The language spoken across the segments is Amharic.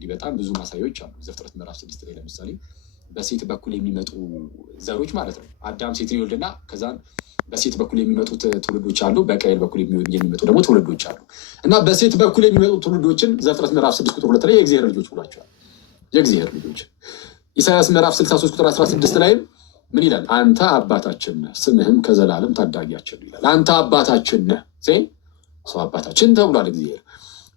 እንግዲህ በጣም ብዙ ማሳያዎች አሉ። ዘፍጥረት ምዕራፍ 6 ላይ ለምሳሌ በሴት በኩል የሚመጡ ዘሮች ማለት ነው። አዳም ሴትን ይወልድና ከዛን በሴት በኩል የሚመጡት ትውልዶች አሉ፣ በቃየል በኩል የሚመጡ ደግሞ ትውልዶች አሉ። እና በሴት በኩል የሚመጡ ትውልዶችን ዘፍጥረት ምዕራፍ 6 ቁጥር 2 ላይ የእግዚአብሔር ልጆች ብሏቸዋል። የእግዚአብሔር ልጆች። ኢሳያስ ምዕራፍ 63 ቁጥር 16 ላይም ምን ይላል? አንተ አባታችን ነህ፣ ስምህም ከዘላለም ታዳጊያችን ነው ይላል። አንተ አባታችን ነህ፣ ሰው አባታችን ተብሏል እግዚአብሔር።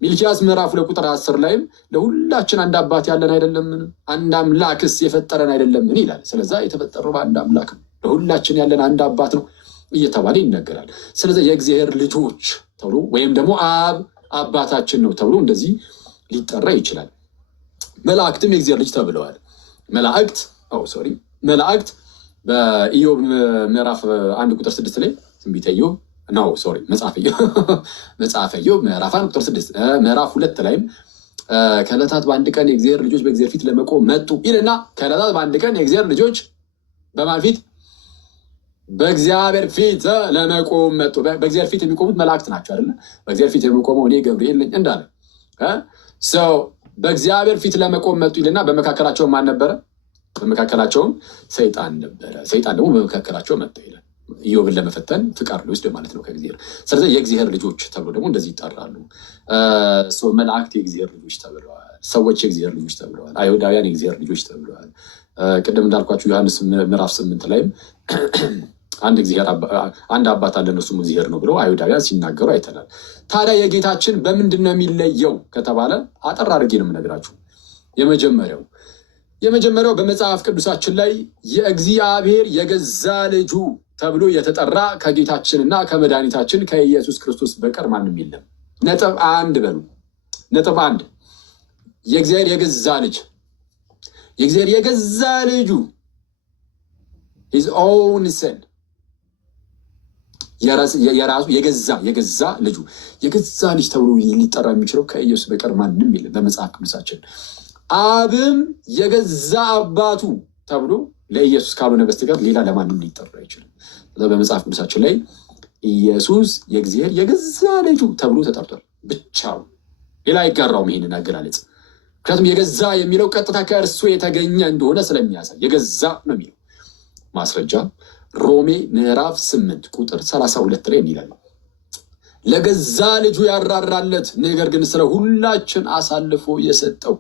ሚልኪያስ ምዕራፍ 2 ቁጥር 10 ላይም ለሁላችን አንድ አባት ያለን አይደለምን? አንድ አምላክስ የፈጠረን አይደለምን ይላል። ስለዛ የተፈጠረው በአንድ አምላክ ነው፣ ለሁላችን ያለን አንድ አባት ነው እየተባለ ይነገራል። ስለዚህ የእግዚአብሔር ልጆች ተብሎ ወይም ደግሞ አብ አባታችን ነው ተብሎ እንደዚህ ሊጠራ ይችላል። መላእክትም የእግዚአብሔር ልጅ ተብለዋል። መላእክት በኢዮብ ምዕራፍ 1 ቁጥር 6 ላይ ትንቢተ ኢዮብ መጽሐፈ ኢዮብ ምዕራፍ 1 ቁጥር 6 ምዕራፍ 2 ላይም ከዕለታት በአንድ ቀን የእግዚአብሔር ልጆች በእግዚአብሔር ፊት ለመቆም መጡ ይልና ከዕለታት በአንድ ቀን የእግዚአብሔር ልጆች በማን ፊት? በእግዚአብሔር ፊት ለመቆም መጡ። በእግዚአብሔር ፊት የሚቆሙት መላእክት ናቸው አይደለ? በእግዚአብሔር ፊት የሚቆመው እኔ ገብርኤል ነኝ እንዳለ ሰው በእግዚአብሔር ፊት ለመቆም መጡ ይልና በመካከላቸው ማን ነበረ? በመካከላቸውም ሰይጣን ነበረ። ሰይጣን ደግሞ በመካከላቸው መጣ ይላል። ኢዮብን ለመፈተን ፍቃድ ሊወስድ ማለት ነው ከእግዚአብሔር። ስለዚህ የእግዚአብሔር ልጆች ተብሎ ደግሞ እንደዚህ ይጠራሉ። መላእክት የእግዚአብሔር ልጆች ተብለዋል። ሰዎች የእግዚአብሔር ልጆች ተብለዋል። አይሁዳውያን የእግዚአብሔር ልጆች ተብለዋል። ቅድም እንዳልኳቸው ዮሐንስ ምዕራፍ 8 ላይም አንድ አባት አለን እርሱም እግዚአብሔር ነው ብለው አይሁዳውያን ሲናገሩ አይተናል። ታዲያ የጌታችን በምንድን ነው የሚለየው ከተባለ አጠር አድርጌ ነው የምነግራችሁ። የመጀመሪያው በመጽሐፍ ቅዱሳችን ላይ የእግዚአብሔር የገዛ ልጁ ተብሎ የተጠራ ከጌታችንና ከመድኃኒታችን ከኢየሱስ ክርስቶስ በቀር ማንም የለም። ነጥብ 1 በሉ። ነጥብ 1 የእግዚአብሔር የገዛ ልጅ፣ የእግዚአብሔር የገዛ ልጁ his own son የራሱ የገዛ ልጁ የገዛ ልጅ ተብሎ ሊጠራ የሚችለው ከኢየሱስ በቀር ማንም የለም በመጽሐፍ ቅዱሳችን። አብም የገዛ አባቱ ተብሎ ለኢየሱስ ካልሆነ በስተቀር ሌላ ለማንም ሊጠራ አይችልም። በመጽሐፍ ቅዱሳችን ላይ ኢየሱስ የእግዚአብሔር የገዛ ልጁ ተብሎ ተጠርቷል ብቻው፣ ሌላ አይጋራውም ይሄንን አገላለጽ። ምክንያቱም የገዛ የሚለው ቀጥታ ከእርሱ የተገኘ እንደሆነ ስለሚያሳይ የገዛ ነው የሚለው። ማስረጃ ሮሜ ምዕራፍ 8 ቁጥር 32 ላይ ይላል፣ ለገዛ ልጁ ያራራለት ነገር ግን ስለ ሁላችን አሳልፎ የሰጠው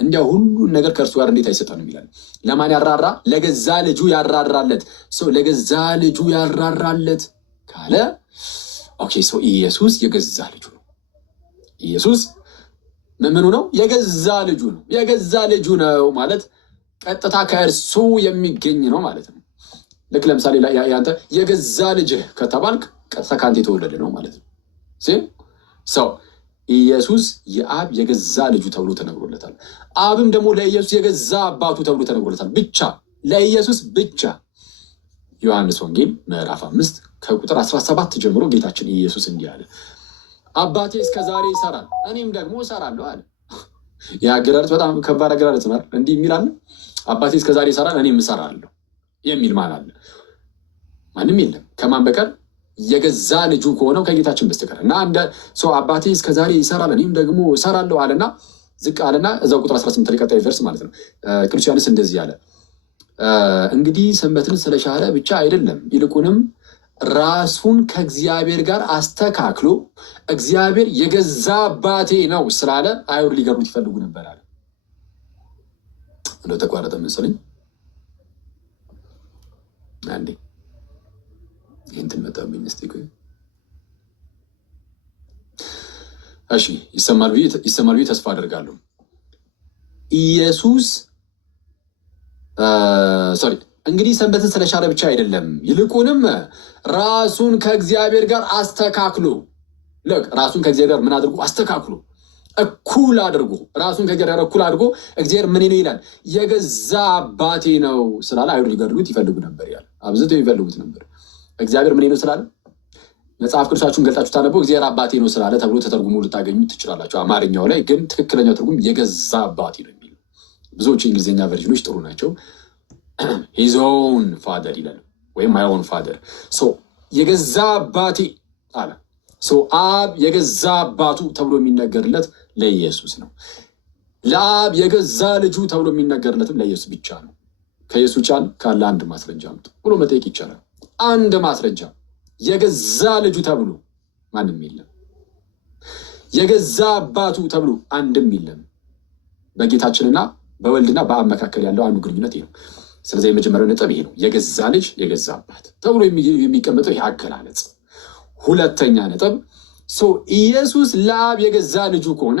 እንዲያ ሁሉን ነገር ከእርሱ ጋር እንዴት አይሰጠንም ይላል። ለማን ያራራ? ለገዛ ልጁ ያራራለት። ለገዛ ልጁ ያራራለት ካለ ኦኬ፣ ኢየሱስ የገዛ ልጁ ነው። ኢየሱስ ምኑ ነው? የገዛ ልጁ ነው። የገዛ ልጁ ነው ማለት ቀጥታ ከእርሱ የሚገኝ ነው ማለት ነው። ልክ ለምሳሌ ያንተ የገዛ ልጅህ ከተባልክ ቀጥታ ከአንተ የተወለደ ነው ማለት ነው። ኢየሱስ የአብ የገዛ ልጁ ተብሎ ተነግሮለታል። አብም ደግሞ ለኢየሱስ የገዛ አባቱ ተብሎ ተነግሮለታል። ብቻ ለኢየሱስ ብቻ። ዮሐንስ ወንጌል ምዕራፍ 5 ከቁጥር 17 ጀምሮ ጌታችን ኢየሱስ እንዲህ አለ፣ አባቴ እስከዛሬ ይሰራል እኔም ደግሞ እሰራለሁ አለ። የአገላለጽ በጣም ከባድ አገላለጽ ነው። እንዲህ የሚል አለ፣ አባቴ እስከዛሬ ይሰራል እኔም እሰራለሁ የሚል ማን አለ? ማንም የለም። ከማን በቀር? የገዛ ልጁ ከሆነው ከጌታችን በስተቀር። እና እንደ ሰው አባቴ እስከዛሬ ይሰራል እኔም ደግሞ እሰራለሁ አለና ዝቅ አለና እዛው ቁጥር 18 ላይ ቀጣይ ቨርስ ማለት ነው። ቅዱስ ዮሐንስ እንደዚህ አለ፣ እንግዲህ ሰንበትን ስለሻረ ብቻ አይደለም ይልቁንም ራሱን ከእግዚአብሔር ጋር አስተካክሎ እግዚአብሔር የገዛ አባቴ ነው ስላለ አይሁድ ሊገሩት ይፈልጉ ነበር አለ። እንደው ተቋረጠ መሰለኝ። አንዴ ይህንትን መጣብኝ እስቲ ቆይ። እሺ ይሰማል ብዬ ተስፋ አደርጋለሁ። ኢየሱስ እንግዲህ ሰንበትን ስለሻረ ብቻ አይደለም ይልቁንም ራሱን ከእግዚአብሔር ጋር አስተካክሎ፣ ራሱን ከእግዚአብሔር ጋር ምን አድርጎ? አስተካክሎ እኩል አድርጎ፣ ራሱን ከእግዚአብሔር ጋር እኩል አድርጎ እግዚአብሔር ምን ነው ይላል? የገዛ አባቴ ነው ስላለ አይሁድ ሊገድሉት ይፈልጉ ነበር ያለ፣ አብዝተው ይፈልጉት ነበር። እግዚአብሔር ምን ነው ስላለ መጽሐፍ ቅዱሳችሁን ገልጣችሁ ታነበው እግዚአብሔር አባቴ ነው ስላለ ተብሎ ተተርጉሞ ልታገኙ ትችላላችሁ። አማርኛው ላይ ግን ትክክለኛው ትርጉም የገዛ አባቴ ነው የሚለው። ብዙዎቹ እንግሊዝኛ ቨርዥኖች ጥሩ ናቸው። his own father ይላል ወይም my own father። የገዛ አባቴ አለ። አብ የገዛ አባቱ ተብሎ የሚነገርለት ለኢየሱስ ነው። ለአብ የገዛ ልጁ ተብሎ የሚነገርለትም ለኢየሱስ ብቻ ነው። ከኢየሱስ ውጭ ካለ አንድ ማስረጃ አምጡ ብሎ መጠየቅ ይቻላል። አንድ ማስረጃ የገዛ ልጁ ተብሎ ማንም የለም። የገዛ አባቱ ተብሎ አንድም የለም። በጌታችንና በወልድና በአብ መካከል ያለው አንዱ ግንኙነት ይሄ ነው። ስለዚህ የመጀመሪያው ነጥብ ይሄ ነው። የገዛ ልጅ የገዛ አባት ተብሎ የሚቀመጠው ይሄ አገላለጽ። ሁለተኛ ነጥብ ኢየሱስ ለአብ የገዛ ልጁ ከሆነ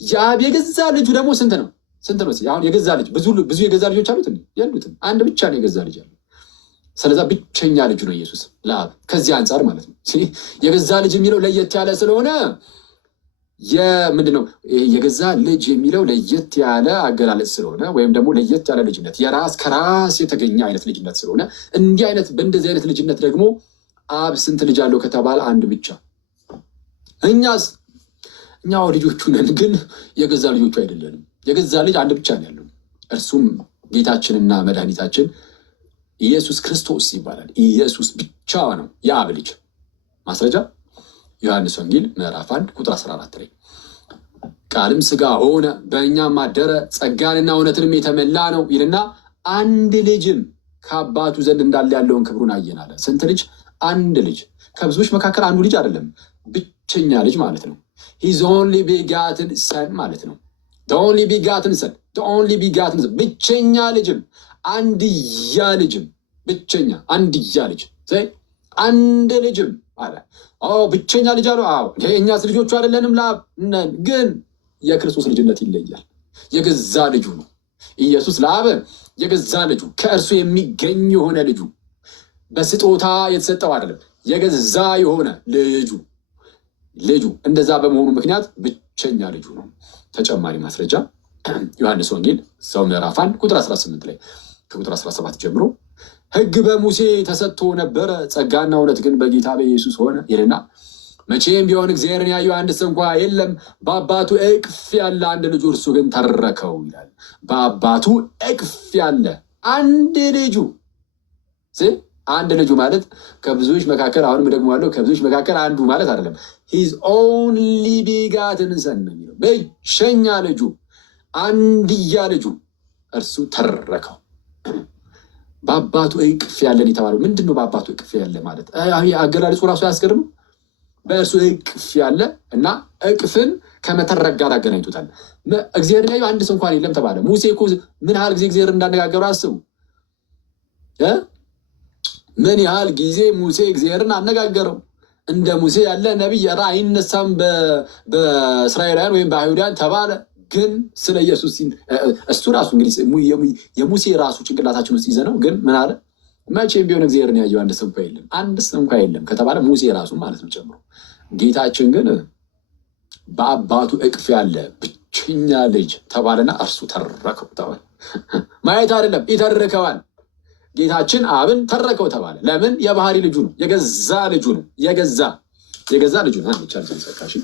የአብ የገዛ ልጁ ደግሞ ስንት ነው? ስንት ነው? አሁን የገዛ ልጅ ብዙ የገዛ ልጆች አሉት ያሉትም አንድ ብቻ ነው የገዛ ልጅ አለ። ስለዛ ብቸኛ ልጁ ነው ኢየሱስ ለአብ። ከዚህ አንጻር ማለት ነው የገዛ ልጅ የሚለው ለየት ያለ ስለሆነ ምንድነው የገዛ ልጅ የሚለው ለየት ያለ አገላለጽ ስለሆነ ወይም ደግሞ ለየት ያለ ልጅነት ከራስ የተገኘ አይነት ልጅነት ስለሆነ በእንደዚህ አይነት ልጅነት ደግሞ አብ ስንት ልጅ አለው ከተባለ አንድ ብቻ። እኛው ልጆቹ ነን፣ ግን የገዛ ልጆቹ አይደለንም። የገዛ ልጅ አንድ ብቻ ነው ያለው፣ እርሱም ጌታችንና መድኃኒታችን ኢየሱስ ክርስቶስ ይባላል። ኢየሱስ ብቻ ነው የአብ ልጅ። ማስረጃ ዮሐንስ ወንጌል ምዕራፍ 1 ቁጥር 14 ላይ ቃልም ሥጋ ሆነ በእኛም አደረ፣ ጸጋንና እውነትንም የተመላ ነው ይልና አንድ ልጅም ከአባቱ ዘንድ እንዳለ ያለውን ክብሩን አየን አለ። ስንት ልጅ? አንድ ልጅ። ከብዙዎች መካከል አንዱ ልጅ አይደለም፣ ብቸኛ ልጅ ማለት ነው። ሂዝ ኦንሊ ቢጋትን ሰን ማለት ነው። ኦንሊ ቢጋትን ሰን፣ ኦንሊ ቢጋትን ሰን፣ ብቸኛ ልጅም አንድያ ልጅም፣ ብቸኛ አንድያ ልጅ፣ አንድ ልጅም አለ። ብቸኛ ልጅ አሉ። እኛስ ልጆቹ አይደለንም? ለአብ ነን፣ ግን የክርስቶስ ልጅነት ይለያል። የገዛ ልጁ ነው ኢየሱስ ለአብ የገዛ ልጁ፣ ከእርሱ የሚገኝ የሆነ ልጁ፣ በስጦታ የተሰጠው አይደለም፣ የገዛ የሆነ ልጁ እንደዛ በመሆኑ ምክንያት ብቸኛ ልጁ ነው። ተጨማሪ ማስረጃ ዮሐንስ ወንጌል ምዕራፍ 1 ቁጥር 18 ላይ ከቁጥር 17 ጀምሮ ሕግ በሙሴ ተሰጥቶ ነበረ፣ ጸጋና እውነት ግን በጌታ በኢየሱስ ሆነ ይልና መቼም ቢሆን እግዚአብሔርን ያየው አንድ እንኳ የለም፣ በአባቱ እቅፍ ያለ አንድ ልጁ እርሱ ግን ተረከው ይላል። በአባቱ እቅፍ ያለ አንድ ልጁ። አንድ ልጁ ማለት ከብዙዎች መካከል፣ አሁንም ደግሞ ያለው ከብዙዎች መካከል አንዱ ማለት አይደለም። ሂዝ ኦንሊ ቢጋትን ሰን ነው የሚለው፣ ብቸኛ ልጁ፣ አንድያ ልጁ እርሱ ተረከው። በአባቱ እቅፍ ያለን የተባለው ምንድን ነው? በአባቱ እቅፍ ያለ ማለት አገላለጹ ራሱ አያስገርም? በእርሱ እቅፍ ያለ እና እቅፍን ከመተረክ ጋር አገናኝቶታል። እግዚአብሔር ላይ አንድ ሰው እንኳን የለም ተባለ። ሙሴ እኮ ምን ያህል ጊዜ እግዚአብሔር እንዳነጋገሩ አስቡ። ምን ያህል ጊዜ ሙሴ እግዚአብሔርን አነጋገረው። እንደ ሙሴ ያለ ነቢይ አይነሳም በእስራኤላውያን ወይም በአይሁዳውያን ተባለ። ግን ስለ ኢየሱስ እሱ ራሱ እንግዲህ የሙሴ ራሱ ጭንቅላታችን ውስጥ ይዘነው፣ ግን ምን አለ? መቼም ቢሆን እግዚአብሔርን ያየው አንድ ሰው እንኳ የለም፣ አንድ ሰው እንኳ የለም ከተባለ ሙሴ ራሱ ማለት ነው ጨምሮ። ጌታችን ግን በአባቱ እቅፍ ያለ ብቸኛ ልጅ ተባለና እርሱ ተረከው ተባለ። ማየት አይደለም ይተርከዋል። ጌታችን አብን ተረከው ተባለ። ለምን? የባህሪ ልጁ ነው፣ የገዛ ልጁ ነው። የገዛ ልጁ ነው። አንቻል ሰካሽ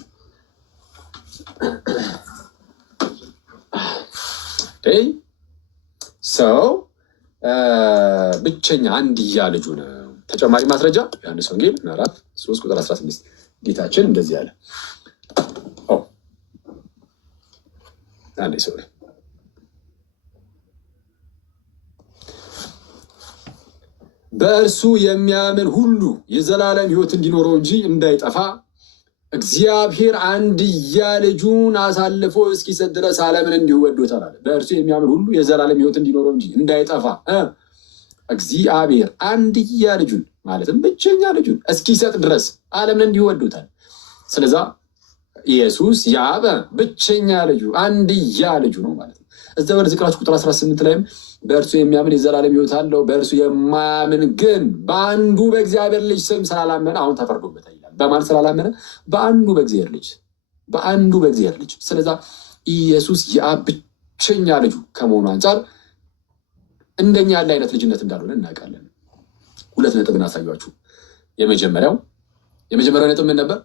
ሰው ብቸኛ አንድያ ልጁ ነው። ተጨማሪ ማስረጃ ዮሐንስ ወንጌል ምዕራፍ 3 ቁጥር 16 ጌታችን እንደዚህ አለ። አንዴ ሰው በእርሱ የሚያምን ሁሉ የዘላለም ሕይወት እንዲኖረው እንጂ እንዳይጠፋ እግዚአብሔር አንድያ ልጁን አሳልፎ እስኪሰጥ ድረስ ዓለምን እንዲሁ ወዶታል አለ። በእርሱ የሚያምን ሁሉ የዘላለም ሕይወት እንዲኖረው እንጂ እንዳይጠፋ እግዚአብሔር አንድያ ልጁን ማለትም ብቸኛ ልጁን እስኪሰጥ ድረስ ዓለምን እንዲሁ ወዶታል። ስለዛ ኢየሱስ የአብ ብቸኛ ልጁ አንድያ ልጁ ነው ማለት ነው። እዛ ወደ ዝቅራችሁ ቁጥር 18 ላይም በእርሱ የሚያምን የዘላለም ሕይወት አለው፣ በእርሱ የማያምን ግን በአንዱ በእግዚአብሔር ልጅ ስም ስላላመነ አሁን ተፈርዶበታል ይላል። በማን ስላላመነ? በአንዱ በእግዚአብሔር ልጅ። ስለዛ ኢየሱስ የአብ ብቸኛ ልጁ ከመሆኑ አንጻር እንደኛ ያለ አይነት ልጅነት እንዳልሆነ እናውቃለን። ሁለት ነጥብ እናሳያችሁ። የመጀመሪያው ነጥብ ምን ነበር?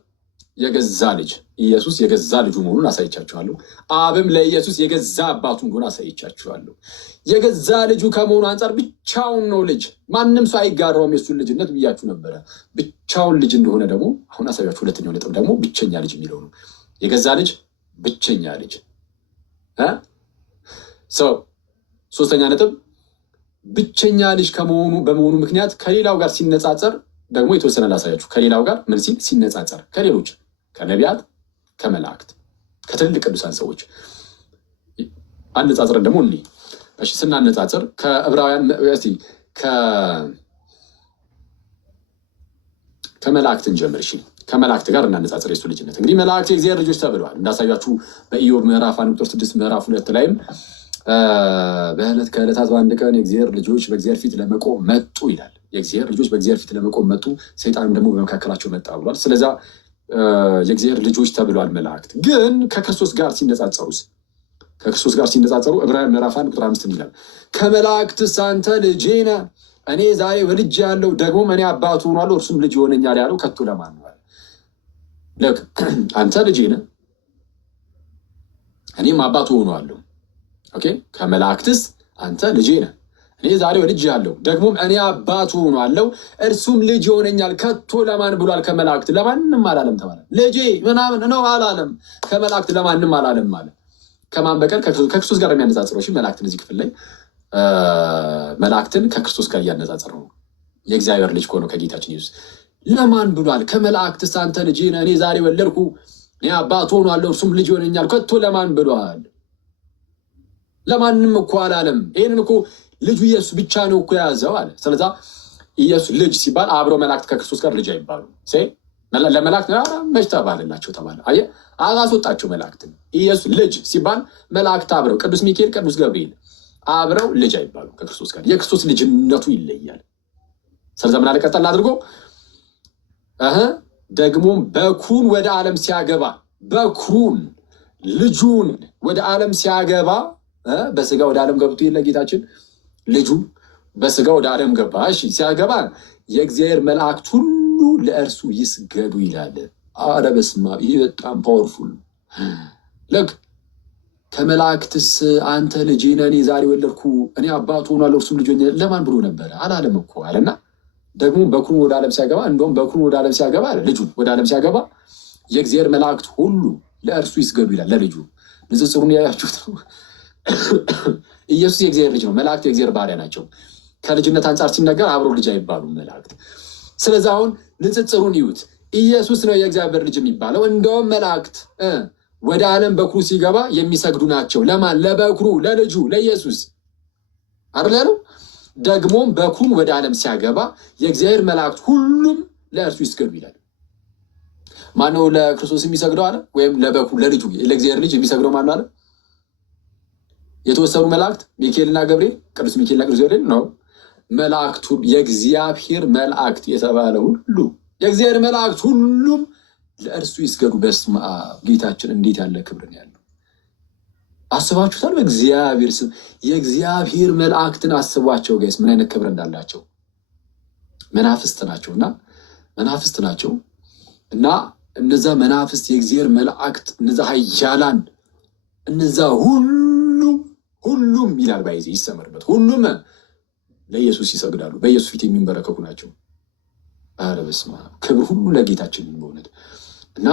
የገዛ ልጅ ኢየሱስ የገዛ ልጁ መሆኑን አሳይቻችኋለሁ። አብም ለኢየሱስ የገዛ አባቱ እንደሆነ አሳይቻችኋለሁ። የገዛ ልጁ ከመሆኑ አንጻር ብቻውን ነው ልጅ፣ ማንም ሰው አይጋራውም የሱን ልጅነት ብያችሁ ነበረ። ብቻውን ልጅ እንደሆነ ደግሞ አሁን አሳያችሁ። ሁለተኛው ነጥብ ደግሞ ብቸኛ ልጅ የሚለው ነው። የገዛ ልጅ፣ ብቸኛ ልጅ። ሶስተኛ ነጥብ ብቸኛ ልጅ በመሆኑ ምክንያት ከሌላው ጋር ሲነጻጸር ደግሞ የተወሰነ ላሳያችሁ። ከሌላው ጋር ምን ሲል ሲነጻጸር፣ ከሌሎች ከነቢያት፣ ከመላእክት፣ ከትልልቅ ቅዱሳን ሰዎች አነጻጽረን ደግሞ እኔ ስናነጻጽር ከዕብራውያን ከመላእክትን ጀምር። ከመላእክት ጋር እናነጻጽር የሱ ልጅነት። እንግዲህ መላእክት የእግዚአብሔር ልጆች ተብለዋል። እንዳሳያችሁ በኢዮብ ምዕራፍ 1:6 ምዕራፍ 2 ላይም በዕለት ከዕለታት በአንድ ቀን የእግዚአብሔር ልጆች በእግዚአብሔር ፊት ለመቆም መጡ ይላል። የእግዚአብሔር ልጆች በእግዚአብሔር ፊት ለመቆም መጡ፣ ሰይጣንም ደግሞ በመካከላቸው መጣ ብሏል። ስለዛ የእግዚአብሔር ልጆች ተብለዋል መላእክት። ግን ከክርስቶስ ጋር ሲነጻጸሩ ዕብራውያን ምዕራፍ 1:5 ይላል ከመላእክትስ አንተ ልጄ ነህ፣ እኔ ዛሬ ወልጄ ያለው ደግሞም እኔ አባቱ ሆናለሁ እርሱም ልጅ ይሆነኛል ያለው ከቶ ለማን ነው? አንተ ልጄ ነህ እኔም አባቱ ሆናለሁ። ከመላእክትስ አንተ ልጄ ነህ፣ እኔ ዛሬ ወልጄ ያለው ደግሞም እኔ አባቱ ሆናለሁ እርሱም ልጅ ይሆነኛል ከቶ ለማን ብሏል? ከመላእክት ለማንም አላለም ተባለ። ልጄ ምናምን ነው አላለም። ከመላእክት ለማንም አላለም ማለት ከማን በቀር? ከክርስቶስ ጋር የሚያነጻጽረው መላእክትን እዚህ ክፍል ላይ መላእክትን ከክርስቶስ ጋር እያነጻጸር ነው። የእግዚአብሔር ልጅ ከሆነው ከጌታችን ኢየሱስ ለማን ብሏል? ከመላእክትስ አንተ ልጄ ነህ፣ እኔ ዛሬ ወለድኩ፣ እኔ አባቱ ሆናለሁ እርሱም ልጅ ይሆነኛል ከቶ ለማን ብሏል? ለማንም እኮ አላለም። ይህንን እኮ ልጁ ኢየሱስ ብቻ ነው እኮ የያዘው አለ። ስለዛ ኢየሱስ ልጅ ሲባል አብረው መላእክት ከክርስቶስ ጋር ልጅ አይባሉ። ለመላእክት መች ተባለላቸው ተባለ። አየህ አላስወጣቸው መላእክትን። ኢየሱስ ልጅ ሲባል መላእክት አብረው ቅዱስ ሚካኤል፣ ቅዱስ ገብርኤል አብረው ልጅ አይባሉ ከክርስቶስ ጋር። የክርስቶስ ልጅነቱ ይለያል። ስለዛ ምን አለ ቀጠል አድርጎ ደግሞም በኩሩን ወደ ዓለም ሲያገባ፣ በኩሩን ልጁን ወደ ዓለም ሲያገባ በስጋ ወደ ዓለም ገብቶ የለ ጌታችን ልጁ በስጋ ወደ ዓለም ገባ። እሺ ሲያገባ የእግዚአብሔር መላእክት ሁሉ ለእርሱ ይስገዱ ይላል። አረ በስመ አብ! ይህ በጣም ፓወርፉል። ልክ ከመላእክትስ አንተ ልጄ ነህ፣ እኔ ዛሬ ወለድኩ፣ እኔ አባቱ ሆናለሁ እርሱም ልጅ ለማን ብሎ ነበረ? አላለም እኮ አለና ደግሞ በኩሩን ወደ ዓለም ሲያገባ፣ እንደውም በኩሩን ወደ ዓለም ሲያገባ አለ ልጁን ወደ ዓለም ሲያገባ የእግዚአብሔር መላእክት ሁሉ ለእርሱ ይስገዱ ይላል። ለልጁ ንጽጽሩን ያያችሁት ነው። ኢየሱስ የእግዚአብሔር ልጅ ነው። መላእክት የእግዚአብሔር ባሪያ ናቸው። ከልጅነት አንጻር ሲነገር አብሮ ልጅ አይባሉም መላእክት። ስለዚህ አሁን ንጽጽሩን ይዩት። ኢየሱስ ነው የእግዚአብሔር ልጅ የሚባለው። እንደውም መላእክት ወደ ዓለም በኩሩ ሲገባ የሚሰግዱ ናቸው። ለማን? ለበኩሩ፣ ለልጁ ለኢየሱስ አይደል ያለው? ደግሞም በኩሩን ወደ ዓለም ሲያገባ የእግዚአብሔር መላእክት ሁሉም ለእርሱ ይስገዱ ይላል። ማነው ለክርስቶስ የሚሰግደው አለ? ወይም ለበኩሩ ለልጁ ለእግዚአብሔር ልጅ የሚሰግደው ማነው አለ? የተወሰኑ መላእክት ሚካኤልና ገብርኤል፣ ቅዱስ ሚካኤልና ቅዱስ ገብርኤል ነው። መላእክቱ የእግዚአብሔር መላእክት የተባለ ሁሉ የእግዚአብሔር መላእክት ሁሉም ለእርሱ ይስገዱ። በስመ አብ! ጌታችን እንዴት ያለ ክብርን ያለው አስባችሁታል? በእግዚአብሔር ስም የእግዚአብሔር መላእክትን አስቧቸው ጋይስ፣ ምን አይነት ክብር እንዳላቸው። መናፍስት ናቸው እና እነዛ መናፍስት የእግዚአብሔር መላእክት እነዛ ኃያላን እነዛ ሁሉም ይላል ባይዜ ይሰመርበት፣ ሁሉም ለኢየሱስ ይሰግዳሉ፣ በኢየሱስ ፊት የሚንበረከኩ ናቸው። ኧረ በስመ አብ! ክብር ሁሉ ለጌታችን በእውነት እና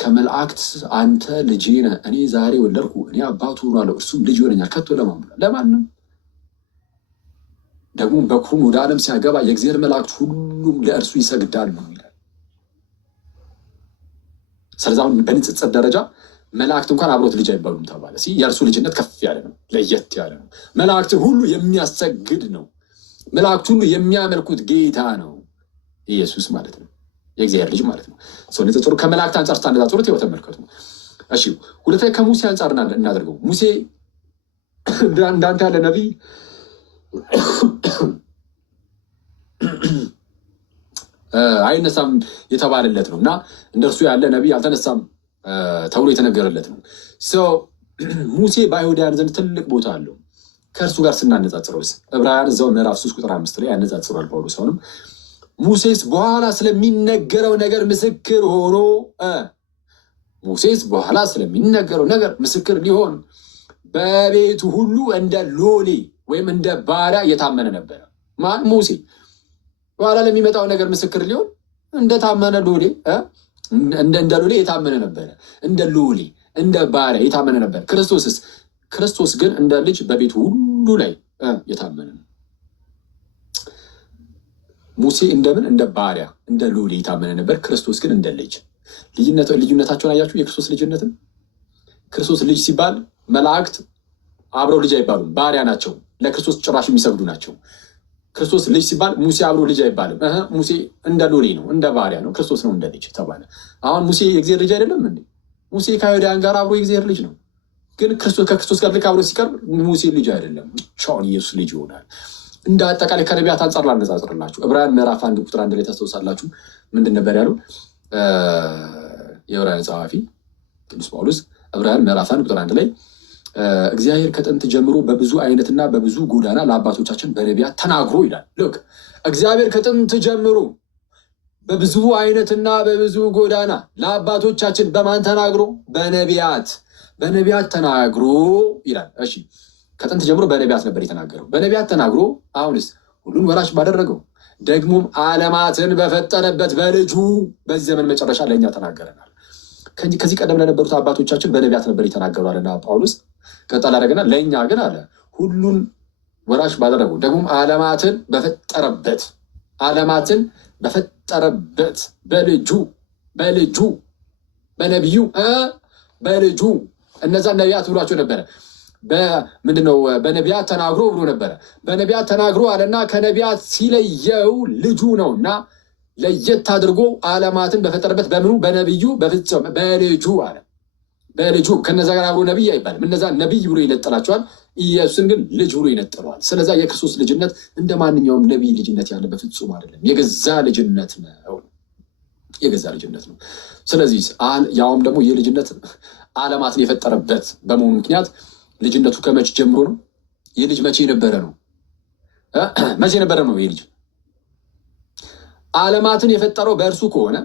ከመላእክት አንተ ልጄ ነህ፣ እኔ ዛሬ ወለድኩ፣ እኔ አባቱ ሆናለሁ እርሱም ልጅ ይሆነኛል ከቶ ለማንም። ደግሞ በኩሩን ወደ ዓለም ሲያገባ የእግዚአብሔር መላእክት ሁሉም ለእርሱ ይሰግዳሉ ይላል። ስለዚህ አሁን በንጽጽር ደረጃ መላእክት እንኳን አብሮት ልጅ አይባሉም ተባለ። የእርሱ ልጅነት ከፍ ያለ ነው፣ ለየት ያለ ነው። መላእክትን ሁሉ የሚያሰግድ ነው። መላእክት ሁሉ የሚያመልኩት ጌታ ነው ኢየሱስ ማለት ነው፣ የእግዚአብሔር ልጅ ማለት ነው። ሰው ንጽጽሩ ከመላእክት አንጻር ስታነጻጽሩት ይኸው ተመልከቱ። እሺ ሁለተኛ ከሙሴ አንጻር እናደርገው። ሙሴ እንዳንተ ያለ ነቢይ አይነሳም የተባለለት ነው እና እንደርሱ ያለ ነቢይ አልተነሳም ተብሎ የተነገረለት ነው። ሙሴ በአይሁዳውያን ዘንድ ትልቅ ቦታ አለው። ከእርሱ ጋር ስናነጻጽረውስ ዕብራውያን እዛው ምዕራፍ 3 ቁጥር 5 ላይ ያነጻጽሯል ጳውሎስ። አሁንም ሙሴስ በኋላ ስለሚነገረው ነገር ምስክር ሆኖ ምስክር ሊሆን በቤቱ ሁሉ እንደ ሎሌ ወይም እንደ ባሪያ የታመነ ነበረ። ማን? ሙሴ። በኋላ ለሚመጣው ነገር ምስክር ሊሆን እንደታመነ ሎሌ እንደ ሎሌ የታመነ ነበረ። እንደ ሎሌ እንደ ባሪያ የታመነ ነበር። ክርስቶስ ግን እንደ ልጅ በቤቱ ሁሉ ላይ የታመነ ነው። ሙሴ እንደምን እንደ ባሪያ እንደ ሎሌ የታመነ ነበር። ክርስቶስ ግን እንደ ልጅ። ልዩነታቸውን አያችሁ? የክርስቶስ ልጅነትን ክርስቶስ ልጅ ሲባል መላእክት አብረው ልጅ አይባሉም፣ ባሪያ ናቸው። ለክርስቶስ ጭራሽ የሚሰግዱ ናቸው። ክርስቶስ ልጅ ሲባል ሙሴ አብሮ ልጅ አይባልም። ሙሴ እንደ ሎሌ ነው፣ እንደ ባሪያ ነው። ክርስቶስ ነው እንደ ልጅ ተባለ። አሁን ሙሴ የእግዚአብሔር ልጅ አይደለም እንዴ? ሙሴ ከአይሁዳውያን ጋር አብሮ የእግዚአብሔር ልጅ ነው። ግን ከክርስቶስ ጋር ልክ አብሮ ሲቀርብ ሙሴ ልጅ አይደለም፣ ብቻውን ኢየሱስ ልጅ ይሆናል። እንደ አጠቃላይ ከነቢያት አንጻር ላነጻጽርላችሁ። ዕብራውያን ምዕራፍ 1 ቁጥር 1 ላይ ታስታውሳላችሁ። ምንድን ነበር ያለው? የዕብራውያን ጸሐፊ ቅዱስ ጳውሎስ ዕብራውያን ምዕራፍ 1 ቁጥር 1 ላይ እግዚአብሔር ከጥንት ጀምሮ በብዙ አይነትና በብዙ ጎዳና ለአባቶቻችን በነቢያት ተናግሮ ይላል። ልክ እግዚአብሔር ከጥንት ጀምሮ በብዙ አይነትና በብዙ ጎዳና ለአባቶቻችን በማን ተናግሮ? በነቢያት ተናግሮ ይላል። እሺ ከጥንት ጀምሮ በነቢያት ነበር የተናገረው። በነቢያት ተናግሮ አሁንስ ሁሉን ወራሽ ባደረገው ደግሞም ዓለማትን በፈጠረበት በልጁ በዚህ ዘመን መጨረሻ ለእኛ ተናገረናል። ከዚህ ቀደም ለነበሩት አባቶቻችን በነቢያት ነበር የተናገሩ አለና ጳውሎስ ቀጠል አደረገና ለእኛ ግን አለ ሁሉን ወራሽ ባደረገው ደግሞም ዓለማትን በፈጠረበት በልጁ በነቢዩ በልጁ እነዛን ነቢያት ብሏቸው ነበረ። ምንድነው? በነቢያት ተናግሮ ብሎ ነበረ። በነቢያት ተናግሮ አለና ከነቢያት ሲለየው ልጁ ነውና ለየት አድርጎ ዓለማትን በፈጠረበት በምኑ? በነቢዩ በፍጹም በልጁ አለ። በልጁ ከነዛ ጋር አብሮ ነቢይ አይባልም። እነዛ ነቢይ ብሎ ይነጠላቸዋል። ኢየሱስን ግን ልጅ ብሎ ይነጥለዋል። ስለዛ የክርስቶስ ልጅነት እንደ ማንኛውም ነቢይ ልጅነት ያለ በፍጹም አይደለም። የገዛ ልጅነት ነው። የገዛ ልጅነት ነው። ስለዚህ ያውም ደግሞ የልጅነት ዓለማትን የፈጠረበት በመሆኑ ምክንያት ልጅነቱ ከመቼ ጀምሮ ነው? ይህ ልጅ መቼ የነበረ ነው? መቼ የነበረ ነው? ይህ ልጅ ዓለማትን የፈጠረው በእርሱ ከሆነ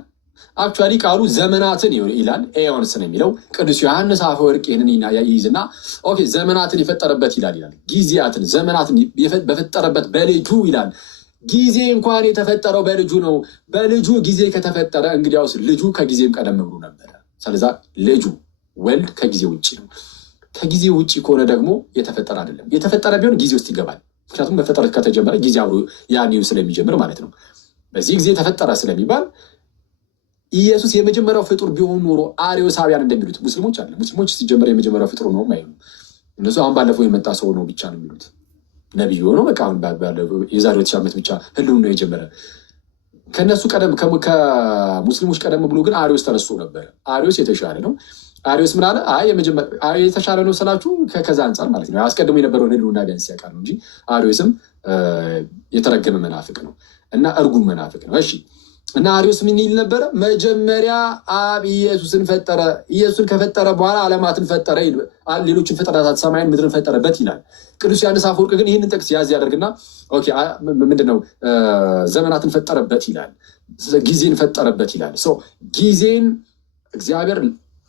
አክቹዋሊ ቃሉ ዘመናትን ይላል። ኤዮንስ ነው የሚለው። ቅዱስ ዮሐንስ አፈወርቅ ይህንን ይይዝና ኦኬ ዘመናትን የፈጠረበት ይላል። ጊዜያትን ዘመናትን በፈጠረበት በልጁ ይላል። ጊዜ እንኳን የተፈጠረው በልጁ ነው። በልጁ ጊዜ ከተፈጠረ እንግዲያውስ ልጁ ከጊዜም ቀደም ብሎ ነበረ። ስለዛ ልጁ ወልድ ከጊዜ ውጭ ነው። ከጊዜ ውጭ ከሆነ ደግሞ የተፈጠረ አይደለም። የተፈጠረ ቢሆን ጊዜ ውስጥ ይገባል። ምክንያቱም መፈጠር ከተጀመረ ጊዜ አብሮ ያኔው ስለሚጀምር ማለት ነው። በዚህ ጊዜ ተፈጠረ ስለሚባል ኢየሱስ የመጀመሪያው ፍጡር ቢሆን ኖሮ አርዮሳውያን እንደሚሉት ሙስሊሞች ሲጀመር የመጀመሪያው ፍጡር ነው አይሉ። እነሱ አሁን ባለፈው የመጣ ሰው ነው ብቻ ነው የሚሉት። ነቢዩ ሆኖ በቃ አሁን የዛሬ 2000 ዓመት ብቻ ህልውና ነው የጀመረ። ከነሱ ቀደም ከሙስሊሞች ቀደም ብሎ ግን አርዮስ ተነስቶ ነበር። አርዮስ የተሻለ ነው። አርዮስ ምን አለ? የተሻለ ነው ስላችሁ ከዛ አንጻር ማለት ነው። አስቀድሞ የነበረውን ህልውና ቢያንስ ያውቃል እንጂ አርዮስም የተረገመ መናፍቅ ነው እና እርጉም መናፍቅ ነው። እሺ እና አርዮስ ምን ይል ነበረ? መጀመሪያ አብ ኢየሱስን ፈጠረ። ኢየሱስን ከፈጠረ በኋላ ዓለማትን ፈጠረ፣ ሌሎችን ፍጥረታት ሰማይን ምድርን ፈጠረበት ይላል። ቅዱስ ዮሐንስ አፈወርቅ ግን ይህንን ጥቅስ ያዝ ያደርግና ምንድነው ዘመናትን ፈጠረበት ይላል፣ ጊዜን ፈጠረበት ይላል። ጊዜን እግዚአብሔር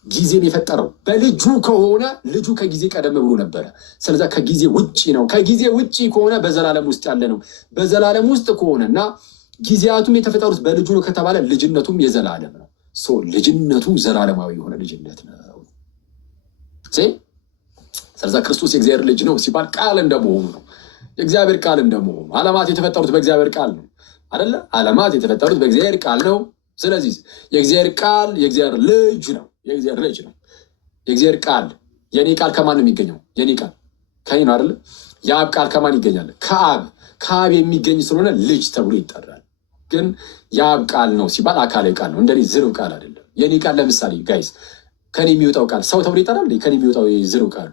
ጊዜን የፈጠረው በልጁ ከሆነ ልጁ ከጊዜ ቀደም ብሎ ነበረ። ስለዛ ከጊዜ ውጭ ነው። ከጊዜ ውጭ ከሆነ በዘላለም ውስጥ ያለ ነው። በዘላለም ውስጥ ከሆነ እና ጊዜያቱም የተፈጠሩት በልጁ ነው ከተባለ ልጅነቱም የዘላለም ነው። ልጅነቱ ዘላለማዊ የሆነ ልጅነት ነው። ስለዛ ክርስቶስ የእግዚአብሔር ልጅ ነው ሲባል ቃል እንደመሆኑ ነው። የእግዚአብሔር ቃል እንደመሆኑ ዓለማት የተፈጠሩት በእግዚአብሔር ቃል ነው አይደለ? ዓለማት የተፈጠሩት በእግዚአብሔር ቃል ነው። ስለዚህ የእግዚአብሔር ቃል የእግዚአብሔር ልጅ ነው። የእግዚአብሔር ልጅ ነው። የእግዚአብሔር ቃል የኔ ቃል ከማን ነው የሚገኘው? የኔ ቃል ከኔ ነው አይደለ? የአብ ቃል ከማን ይገኛል? ከአብ የሚገኝ ስለሆነ ልጅ ተብሎ ይጠራል። ግን የአብ ቃል ነው ሲባል አካላዊ ቃል ነው። እንደኔ ዝርው ቃል አይደለም። የኔ ቃል ለምሳሌ ጋይስ ከኔ የሚወጣው ቃል ሰው ተብሎ ይጠራል። ከኔ የሚወጣው ዝርው ቃል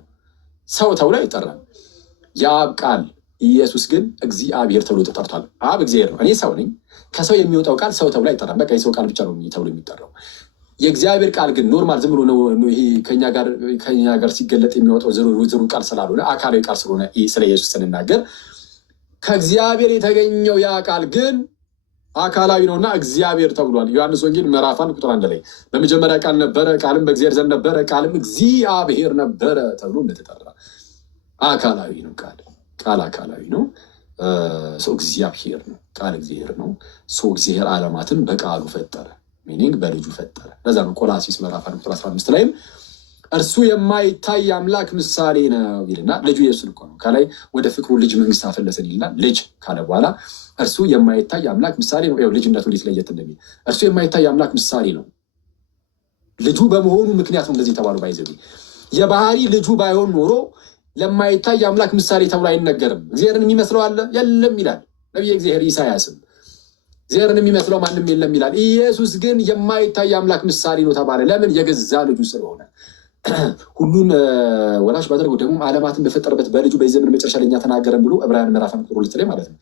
ሰው ተብሎ ይጠራል። የአብ ቃል ኢየሱስ ግን እግዚአብሔር ተብሎ ተጠርቷል። አብ እግዚአብሔር ነው፣ እኔ ሰው ነኝ። ከሰው የሚወጣው ቃል ሰው ተብሎ አይጠራም። በቃ የሰው ቃል ብቻ ነው ተብሎ የሚጠራው። የእግዚአብሔር ቃል ግን ኖርማል ዝም ብሎ ነው። ይሄ ከኛ ጋር ሲገለጥ የሚወጣው ዝሩ ቃል ስላልሆነ አካላዊ ቃል ስለሆነ ስለ ኢየሱስ ስንናገር ከእግዚአብሔር የተገኘው ያ ቃል ግን አካላዊ ነውና እግዚአብሔር ተብሏል። ዮሐንስ ወንጌል ምዕራፍ 1 ቁጥር 1 ላይ በመጀመሪያ ቃል ነበረ፣ ቃልም በእግዚአብሔር ዘንድ ነበረ፣ ቃልም እግዚአብሔር ነበረ ተብሎ እንደተጠራ አካላዊ ነው። ቃል አካላዊ ነው። ሰው እግዚአብሔር ነው። ቃል እግዚአብሔር ነው። ሰው እግዚአብሔር ዓለማትን በቃሉ ፈጠረ፣ ሚኒንግ በልጁ ፈጠረ። ለዛ ነው ቆላሲስ ምዕራፍ 1 ቁጥር 15 ላይም እርሱ የማይታይ አምላክ ምሳሌ ነው ይልና ልጁ ኢየሱስ እኮ ነው። ከላይ ወደ ፍቅሩ ልጅ መንግስት አፈለሰን ይላል። ልጅ ካለ በኋላ እርሱ የማይታይ አምላክ ምሳሌ ነው። ልጅነቱ እንዴት ለየት እንደሚል እርሱ የማይታይ አምላክ ምሳሌ ነው። ልጁ በመሆኑ ምክንያት ነው እንደዚህ የተባሉ። ባይዘው የባህሪ ልጁ ባይሆን ኖሮ ለማይታይ አምላክ ምሳሌ ተብሎ አይነገርም። እግዚአብሔርን የሚመስለው አለ የለም ይላል ነቢየ እግዚአብሔር ኢሳያስም። እግዚአብሔርን የሚመስለው ማንም የለም ይላል። ኢየሱስ ግን የማይታይ አምላክ ምሳሌ ነው ተባለ። ለምን? የገዛ ልጁ ስለሆነ። ሁሉን ወላጅ ባደረገው ደግሞ ዓለማትን በፈጠረበት በልጁ በዚህ ዘመን መጨረሻ ለእኛ ተናገረን ብሎ ዕብራውያን ምዕራፍ 1 ላይ ማለት ነው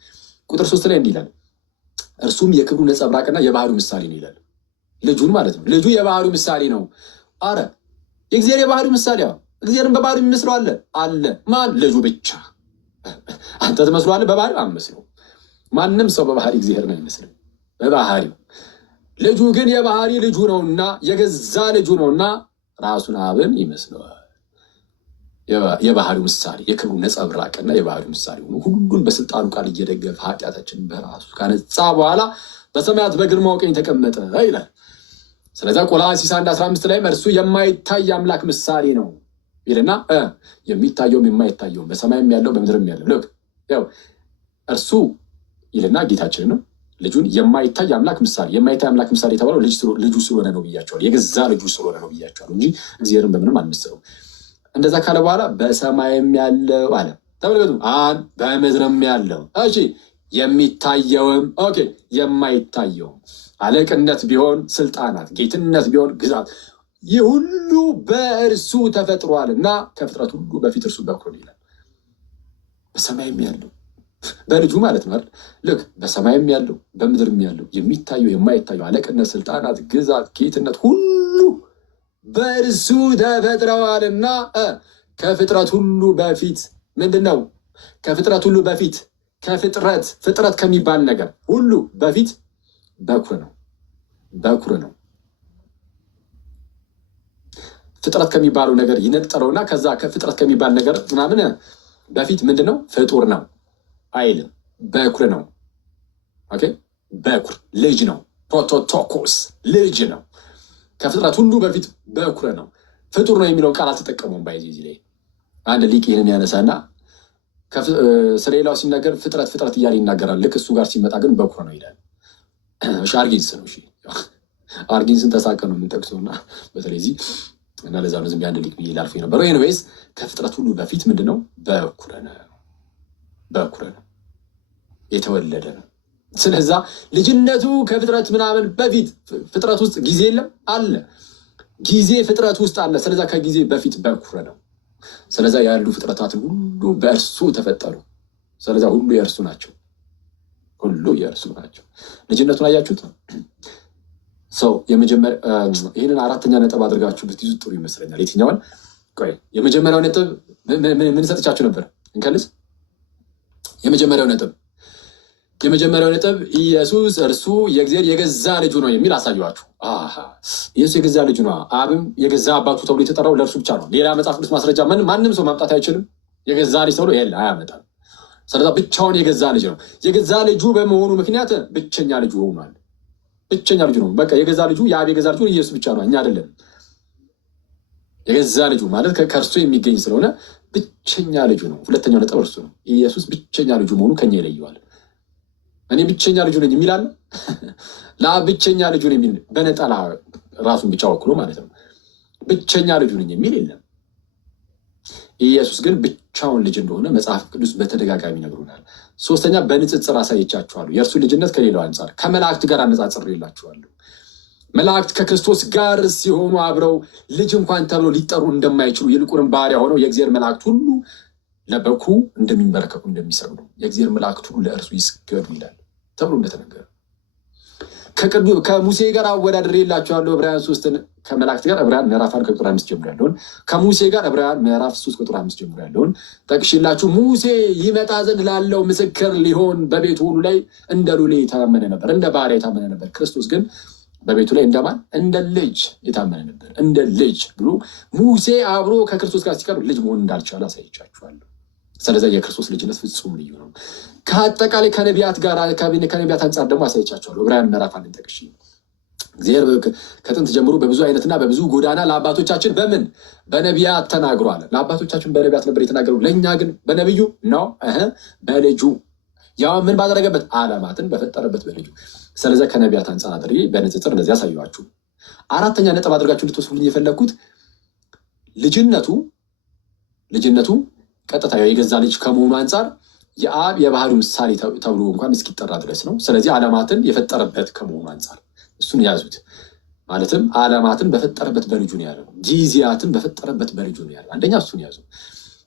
ቁጥር 3 ላይ እንዲህ ይላል፣ እርሱም የክብሩ ነጸብራቅና የባህሪው ምሳሌ ነው ይላል። ልጁን ማለት ነው። ልጁ የባህሪው ምሳሌ ነው። አረ የእግዚአብሔር የባህሪው ምሳሌ እግዚአብሔርን በባህሪው የሚመስለው አለ። ማን? ልጁ ብቻ። አንተ ትመስለዋለህ? በባህሪው አንመስለው። ማንም ሰው በባህሪ እግዚአብሔርን አይመስልም በባህሪው። ልጁ ግን የባህሪ ልጁ ነውና የገዛ ልጁ ነውና ራሱን አብን ይመስለዋል። የባህሪው ምሳሌ የክብሩ ነጸብራቅና የባህሪው ምሳሌ ሆኖ ሁሉን በስልጣኑ ቃል እየደገፈ ኃጢአታችንን በራሱ ካነጻ በኋላ በሰማያት በግርማው ቀኝ ተቀመጠ ይላል። ስለዚህ ቆላስይስ 1:15 ላይ እርሱ የማይታይ አምላክ ምሳሌ ነው ይልና የሚታየውም የማይታየውም በሰማይም ያለው በምድርም ያለው ልክ ያው እርሱ ይልና ጌታችን ነው። ልጁን የማይታይ አምላክ ምሳሌ የማይታይ አምላክ ምሳሌ የተባለው ልጁ ስለሆነ ነው ብያቸዋለሁ። የገዛ ልጁ ስለሆነ ነው ብያቸዋለሁ እንጂ እግዚአብሔርን በምንም አልመሰለው። እንደዛ ካለ በኋላ በሰማይም ያለው አለ ተመልከቱ፣ በምድርም ያለው እሺ፣ የሚታየውም ኦኬ፣ የማይታየውም አለቅነት ቢሆን ስልጣናት፣ ጌትነት ቢሆን ግዛት፣ ይህ ሁሉ በእርሱ ተፈጥሯል እና ከፍጥረት ሁሉ በፊት እርሱ በኩር ይላል። በሰማይም ያለው በልጁ ማለት ነው። ልክ በሰማይም ያለው በምድርም ያለው የሚታየው የማይታየው አለቅነት፣ ስልጣናት፣ ግዛት፣ ጌትነት ሁሉ በእርሱ ተፈጥረዋልና ከፍጥረት ሁሉ በፊት ምንድን ነው? ከፍጥረት ሁሉ በፊት ፍጥረት ከሚባል ነገር ሁሉ በፊት በኩር ነው። ፍጥረት ከሚባለው ነገር ይነጠረውና ከዛ ከፍጥረት ከሚባል ነገር ምናምን በፊት ምንድን ነው? ፍጡር ነው አይልም። በኩር ነው። ኦኬ፣ በኩር ልጅ ነው። ፕሮቶቶኮስ ልጅ ነው። ከፍጥረት ሁሉ በፊት በኩር ነው። ፍጡር ነው የሚለውን ቃል አልተጠቀሙም። ባይዚህ ላይ አንድ ሊቅ ይህንን ያነሳና ስለሌላው ሲናገር ፍጥረት እያለ ይናገራል። ልክ እሱ ጋር ሲመጣ ግን በኩር ነው ይላል። አርጊንስ ነው። አርጊንስን ተሳቀ ነው የምንጠቅሰው እና በተለይ እዚህ እና ለዛ ነው ዝም አንድ ሊቅ ብዬ ላልፎ የነበረው። ኤኒዌይስ ከፍጥረት ሁሉ በፊት ምንድን ነው? በኩር ነው፣ የተወለደ ነው። ስለዛ ልጅነቱ ከፍጥረት ምናምን በፊት ፍጥረት ውስጥ ጊዜ የለም አለ። ጊዜ ፍጥረት ውስጥ አለ። ስለዛ ከጊዜ በፊት በኩር ነው። ስለዛ ያሉ ፍጥረታትን ሁሉ በእርሱ ተፈጠሩ። ስለዛ ሁሉ የእርሱ ናቸው። ልጅነቱን አያችሁት? ሰው ይህንን አራተኛ ነጥብ አድርጋችሁ ብትይዙ ጥሩ ይመስለኛል። የትኛውን? የመጀመሪያው ነጥብ ምን ሰጥቻችሁ ነበር? እንከልስ። የመጀመሪያው ነጥብ ኢየሱስ እርሱ የእግዚአብሔር የገዛ ልጁ ነው የሚል አሳየኋችሁ። ኢየሱስ የገዛ ልጁ ነው። አብም የገዛ አባቱ ተብሎ የተጠራው ለእርሱ ብቻ ነው። ሌላ መጽሐፍ ቅዱስ ማስረጃ ማንም ሰው ማምጣት አይችልም። የገዛ ልጅ ተብሎ አያመጣም። ስለዛ ብቻውን የገዛ ልጅ ነው። የገዛ ልጁ በመሆኑ ምክንያት ብቸኛ ልጁ ሆኗል። ብቸኛ ልጁ ነው። በቃ የገዛ ልጁ የአብ የገዛ ልጁ ኢየሱስ ብቻ ነው፣ እኛ አይደለም። የገዛ ልጁ ማለት ከእርሱ የሚገኝ ስለሆነ ብቸኛ ልጁ ነው። ሁለተኛው ነጥብ እርሱ ነው። ኢየሱስ ብቸኛ ልጁ መሆኑ ከኛ ይለየዋል። እኔ ብቸኛ ልጁ ነኝ የሚል አለ? ለአብ ብቸኛ ልጁ ነኝ የሚል በነጠላ ራሱን ብቻ ወክሎ ማለት ነው። ብቸኛ ልጁ ነኝ የሚል የለም። ኢየሱስ ግን ብቻውን ልጅ እንደሆነ መጽሐፍ ቅዱስ በተደጋጋሚ ነግሮናል። ሶስተኛ በንጽጽር አሳይቻችኋለሁ። የእርሱ ልጅነት ከሌላው አንጻር ከመላእክት ጋር አነጻጽር የላችኋለሁ። መላእክት ከክርስቶስ ጋር ሲሆኑ አብረው ልጅ እንኳን ተብሎ ሊጠሩ እንደማይችሉ ይልቁንም ባሪያ ሆነው የእግዚአብሔር መላእክት ሁሉ ለበኩሩ እንደሚንበረከኩ እንደሚሰግዱ የእግዚአብሔር መላእክት ሁሉ ለእርሱ ይስገዱ ይላል ተብሎ እንደተነገረ ከሙሴ ጋር አወዳድሬ የላችኋለሁ። ዕብራውያን 3 ከመላእክት ጋር ዕብራውያን ምዕራፍ 1 ቁጥር 5 ጀምሮ ያለውን ከሙሴ ጋር ዕብራውያን ምዕራፍ 3 ቁጥር 5 ጀምሮ ያለውን ጠቅሼላችሁ ሙሴ ይመጣ ዘንድ ላለው ምስክር ሊሆን በቤቱ ሁሉ ላይ እንደ ሎሌ የታመነ ነበር፣ እንደ ባሪያ የታመነ ነበር። ክርስቶስ ግን በቤቱ ላይ እንደማን? እንደ ልጅ የታመነ ነበር። እንደ ልጅ ብሎ ሙሴ አብሮ ከክርስቶስ ጋር ሲቀርብ ልጅ መሆን እንዳልቻለ አሳይቻችኋለሁ። ስለዚህ የክርስቶስ ልጅነት ፍጹም ልዩ ነው። ከአጠቃላይ ከነቢያት ጋር ከነቢያት አንጻር ደግሞ አሳይቻችኋለሁ። ዕብራውያን ምዕራፍ 1 ጠቅሼ እግዚአብሔር ከጥንት ጀምሮ በብዙ አይነትና በብዙ ጎዳና ለአባቶቻችን በምን በነቢያት ተናግሯል። ለአባቶቻችን በነቢያት ነበር የተናገሩ፣ ለእኛ ግን በነቢዩ ነው በልጁ ያው ምን ባደረገበት ዓለማትን በፈጠረበት በልጁ። ስለዚህ ከነቢያት አንጻር አድርጌ በንጽጽር እንደዚህ ያሳየኋችሁ። አራተኛ ነጥብ አድርጋችሁ እንድትወስዱልኝ የፈለግኩት ልጅነቱ ቀጥታ የገዛ ልጅ ከመሆኑ አንጻር የአብ የባህሪው ምሳሌ ተብሎ እንኳን እስኪጠራ ድረስ ነው። ስለዚህ ዓለማትን የፈጠረበት ከመሆኑ አንጻር እሱን ያዙት። ማለትም ዓለማትን በፈጠረበት በልጁ ነው ያለው፣ ጊዜያትን በፈጠረበት በልጁ ነው ያለው። አንደኛ እሱን ያዙ።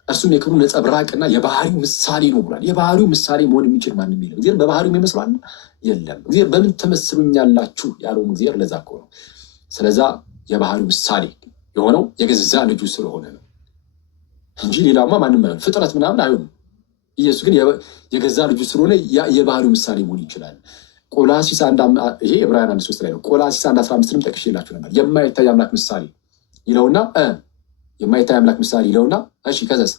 እርሱም የክብሩ ነጸብራቅና የባህሪው ምሳሌ ነው ብሏል። የባህሪው ምሳሌ መሆን የሚችል ማንም የለም። እግዚአብሔር በባህሪው ይመስላል የለም። እግዚአብሔር በምን ትመስሉኛላችሁ ያለውን እግዚአብሔር ለዛ እኮ ነው። ስለዛ የባህሪው ምሳሌ የሆነው የገዛ ልጁ ስለሆነ ነው እንጂ ሌላማ ማንም አይሆን፣ ፍጥረት ምናምን አይሆንም። ኢየሱስ ግን የገዛ ልጁ ስለሆነ የባህሪው ምሳሌ መሆን ይችላል። ቆላሲስ ይሄ ዕብራውያን 1:3 ላይ ነው። ቆላሲስ 1:15 ጠቅሼላችሁ ነበር። የማይታይ አምላክ ምሳሌ ይለውና የማይታይ አምላክ ምሳሌ ይለውና እሺ፣ ከዛስ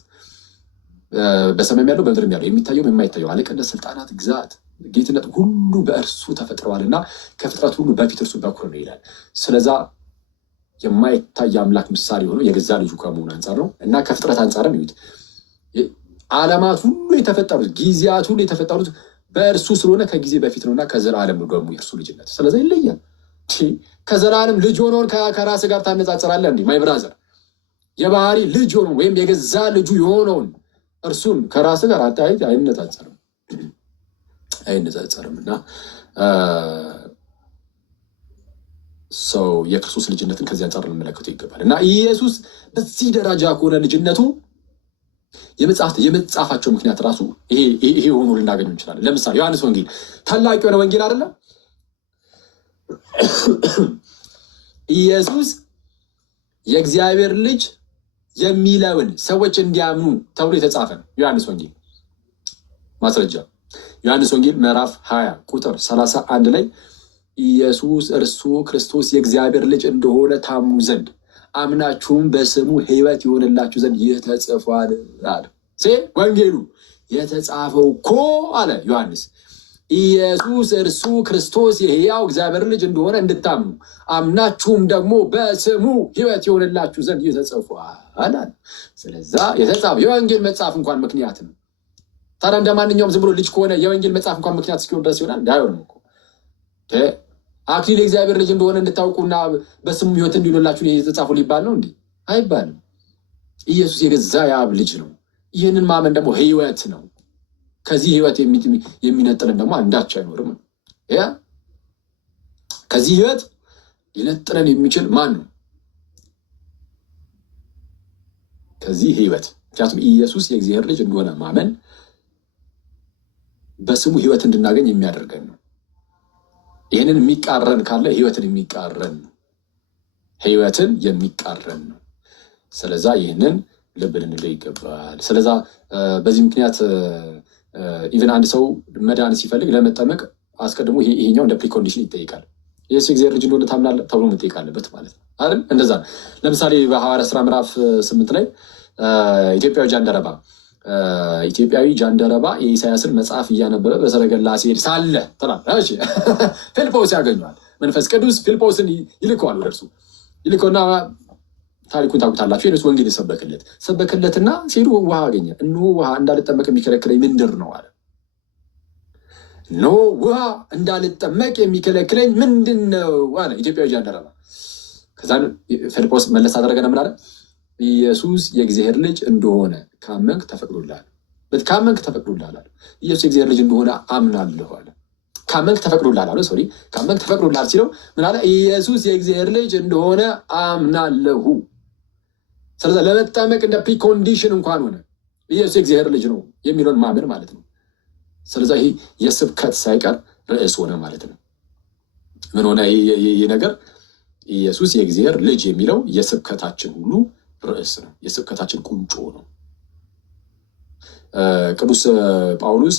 በሰማይም ያለው በምድርም ያለው የሚታየው የማይታየው አለቅነት፣ ስልጣናት፣ ግዛት፣ ጌትነት ሁሉ በእርሱ ተፈጥረዋልና ከፍጥረት ሁሉ በፊት እርሱ በኩር ነው ይላል። ስለዛ የማይታይ አምላክ ምሳሌ ሆኖ የገዛ ልጁ ከመሆኑ አንጻር ነው እና ከፍጥረት አንጻርም ይሁት ዓለማት ሁሉ የተፈጠሩት ጊዜያት ሁሉ የተፈጠሩት በእርሱ ስለሆነ ከጊዜ በፊት ነውና ከዘላለም ነው ደግሞ የእርሱ ልጅነት። ስለዚህ ይለያል። ከዘላለም ልጅ ሆኖን ከራስ ጋር ታነጻጽራለህ እንዴ? ማይ ብራዘር፣ የባህሪ ልጅ ሆኖ ወይም የገዛ ልጁ የሆነውን እርሱን ከራስ ጋር አታይት አይነጻጸርም። እና ሰው የክርስቶስ ልጅነትን ከዚህ አንጻር ልንመለከተው ይገባል። እና ኢየሱስ በዚህ ደረጃ ከሆነ ልጅነቱ የመጻፋቸው ምክንያት ራሱ ይሄ ሆኖ ልናገኙ እንችላለን። ለምሳሌ ዮሐንስ ወንጌል ታላቅ የሆነ ወንጌል አይደለም? ኢየሱስ የእግዚአብሔር ልጅ የሚለውን ሰዎች እንዲያምኑ ተብሎ የተጻፈ ነው። ዮሐንስ ወንጌል ማስረጃ ዮሐንስ ወንጌል ምዕራፍ 20 ቁጥር 31 ላይ ኢየሱስ እርሱ ክርስቶስ የእግዚአብሔር ልጅ እንደሆነ ታምኑ ዘንድ አምናችሁም በስሙ ሕይወት ይሆንላችሁ ዘንድ ይህ ተጽፏል አለ። ወንጌሉ የተጻፈው እኮ አለ ዮሐንስ ኢየሱስ እርሱ ክርስቶስ የሕያው እግዚአብሔር ልጅ እንደሆነ እንድታምኑ አምናችሁም ደግሞ በስሙ ሕይወት ይሆንላችሁ ዘንድ ይህ ተጽፏል አለ። ስለዛ የተጻፈው የወንጌል መጽሐፍ እንኳን ምክንያት ነው። ታዲያ እንደ ማንኛውም ዝም ብሎ ልጅ ከሆነ የወንጌል መጽሐፍ እንኳን ምክንያት እስኪሆን ድረስ ይሆናል? እንዳይሆንም እኮ አክሊል የእግዚአብሔር ልጅ እንደሆነ እንድታውቁና በስሙ ሕይወት እንዲሆንላችሁ የተጻፈው ሊባል ነው እንዴ? አይባልም። ኢየሱስ የገዛ የአብ ልጅ ነው። ይህንን ማመን ደግሞ ሕይወት ነው። ከዚህ ሕይወት የሚነጥለን ደግሞ አንዳች አይኖርም። ከዚህ ሕይወት ሊነጥለን የሚችል ማን ነው? ከዚህ ሕይወት ምክንያቱም ኢየሱስ የእግዚአብሔር ልጅ እንደሆነ ማመን በስሙ ሕይወት እንድናገኝ የሚያደርገን ነው። ይህንን የሚቃረን ካለ ሕይወትን የሚቃረን ነው። ስለዛ ይህንን ልብ ልንለው ይገባል። ስለዛ በዚህ ምክንያት ኢቨን አንድ ሰው መዳን ሲፈልግ ለመጠመቅ አስቀድሞ ይሄኛው እንደ ፕሪኮንዲሽን ይጠይቃል። ኢየሱስ የእግዚአብሔር ልጅ እንደሆነ ታምናለህ ተብሎ መጠየቅ አለበት ማለት ነው አይደል? እንደዛ ነው። ለምሳሌ በሐዋርያት ሥራ ምዕራፍ 8 ላይ ኢትዮጵያዊ ጃንደረባ የኢሳያስን መጽሐፍ እያነበበ በሰረገላ ሲሄድ ሳለ ትላለች። ፊልጶስ ያገኘዋል። መንፈስ ቅዱስ ፊልጶስን ይልከዋል ወደ እርሱ ይልከውና ታሪኩን ታውቁታላችሁ። የነሱ ወንጌል ሰበከለትና ሲሄዱ ውሃ አገኘ። እነሆ ውሃ እንዳልጠመቅ የሚከለክለኝ ምንድር ነው አለ። እነሆ ውሃ እንዳልጠመቅ የሚከለክለኝ ምንድን ነው አለ ኢትዮጵያዊ ጃንደረባ። ከዛ ፊልጶስ መለስ አደረገና ምን አለ? ኢየሱስ የእግዚአብሔር ልጅ እንደሆነ ካመንክ ተፈቅዶልሃል። ካመንክ ተፈቅዶልሃል አለ። ኢየሱስ የእግዚአብሔር ልጅ እንደሆነ አምናለሁ አለ። ካመንክ ተፈቅዶልሃል አለ። ካመንክ ተፈቅዶልሃል ሲለው ምን አለ? ኢየሱስ የእግዚአብሔር ልጅ እንደሆነ አምናለሁ። ስለዚህ ለመጠመቅ እንደ ፕሪኮንዲሽን እንኳን ሆነ ኢየሱስ የእግዚአብሔር ልጅ ነው የሚለውን ማመን ማለት ነው። ስለዚህ ይህ የስብከት ሳይቀር ርዕስ ሆነ ማለት ነው። ምን ሆነ ይህ ነገር? ኢየሱስ የእግዚአብሔር ልጅ የሚለው የስብከታችን ሁሉ ርዕስ ነው። የስብከታችን ቁንጮ ነው። ቅዱስ ጳውሎስ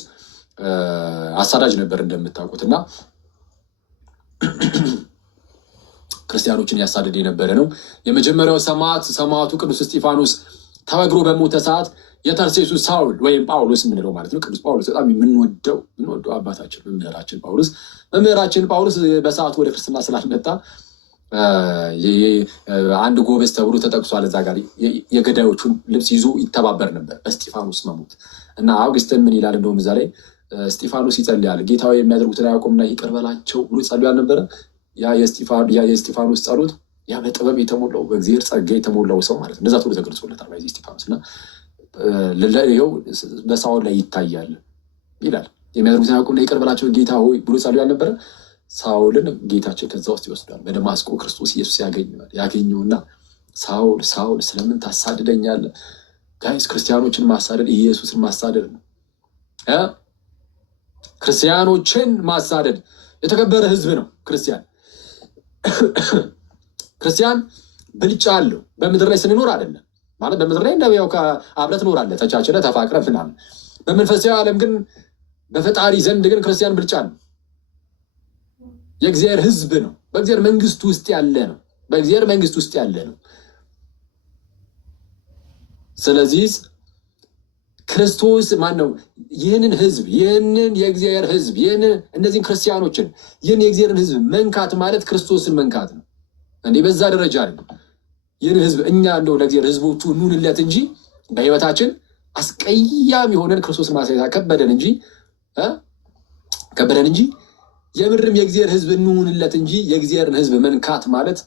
አሳዳጅ ነበር እንደምታውቁት እና ክርስቲያኖችን ያሳደድ የነበረ ነው። የመጀመሪያው ሰማዕቱ ቅዱስ እስጢፋኖስ ተወግሮ በሞተ ሰዓት የተርሴሱ ሳውል ወይም ጳውሎስ የምንለው ማለት ነው። ቅዱስ ጳውሎስ በጣም የምንወደው አባታችን መምህራችን ጳውሎስ በሰዓቱ ወደ ክርስትና ስላልመጣ አንድ ጎበዝ ተብሎ ተጠቅሷል። እዛ ጋር የገዳዮቹን ልብስ ይዞ ይተባበር ነበር በስጢፋኖስ መሞት እና አውግስትን ምን ይላል? እንደውም እዛ ላይ ስጢፋኖስ ይጸልያል፣ ጌታ የሚያደርጉትን አያውቁምና ይቅር በላቸው ብሎ ጸልዮ አልነበረ? ያ የስጢፋኖስ ጸሎት ያ በጥበብ የተሞላው በእግዚአብሔር ጸጋ የተሞላው ሰው ማለት ነው። እንደዛ ተብሎ ተገልጾለታል ስጢፋኖስ እና ይኸው በሳውል ላይ ይታያል ይላል። የሚያደርጉትን አያውቁምና ይቅር በላቸው ጌታ ሆይ ብሎ ጸልዮ አልነበረ? ሳውልን ጌታችን ከዛ ውስጥ ይወስዷል። በደማስቆ ክርስቶስ ኢየሱስ ያገኘውና ሳውል ሳውል ስለምን ታሳድደኛለህ? ጋይስ ክርስቲያኖችን ማሳደድ ኢየሱስን ማሳደድ ነው። ክርስቲያኖችን ማሳደድ የተከበረ ህዝብ ነው። ክርስቲያን ብልጫ አለው። በምድር ላይ ስንኖር አይደለም ማለት በምድር ላይ እንደው አብረህ ትኖራለህ ተቻችለህ ተፋቅረህ ምናምን። በመንፈሳዊ ዓለም ግን በፈጣሪ ዘንድ ግን ክርስቲያን ብልጫ ነው። የእግዚአብሔር ህዝብ ነው። በእግዚአብሔር መንግስት ውስጥ ያለ ነው። ስለዚህ ክርስቶስ ማን ነው? ይህንን ህዝብ ይህንን የእግዚአብሔር ህዝብ እነዚህን ክርስቲያኖችን ይህን የእግዚአብሔርን ህዝብ መንካት ማለት ክርስቶስን መንካት ነው። እንዴ በዛ ደረጃ ነው። ይህን ህዝብ እኛ እንደው ለእግዚአብሔር ህዝቦቹ እንሁንለት እንጂ በህይወታችን አስቀያሚ የሆነን ክርስቶስን ማሳየት ከበደን እንጂ የምድርም የእግዚአብሔር ህዝብ እንሁንለት እንጂ የእግዚአብሔርን ህዝብ መንካት ማለት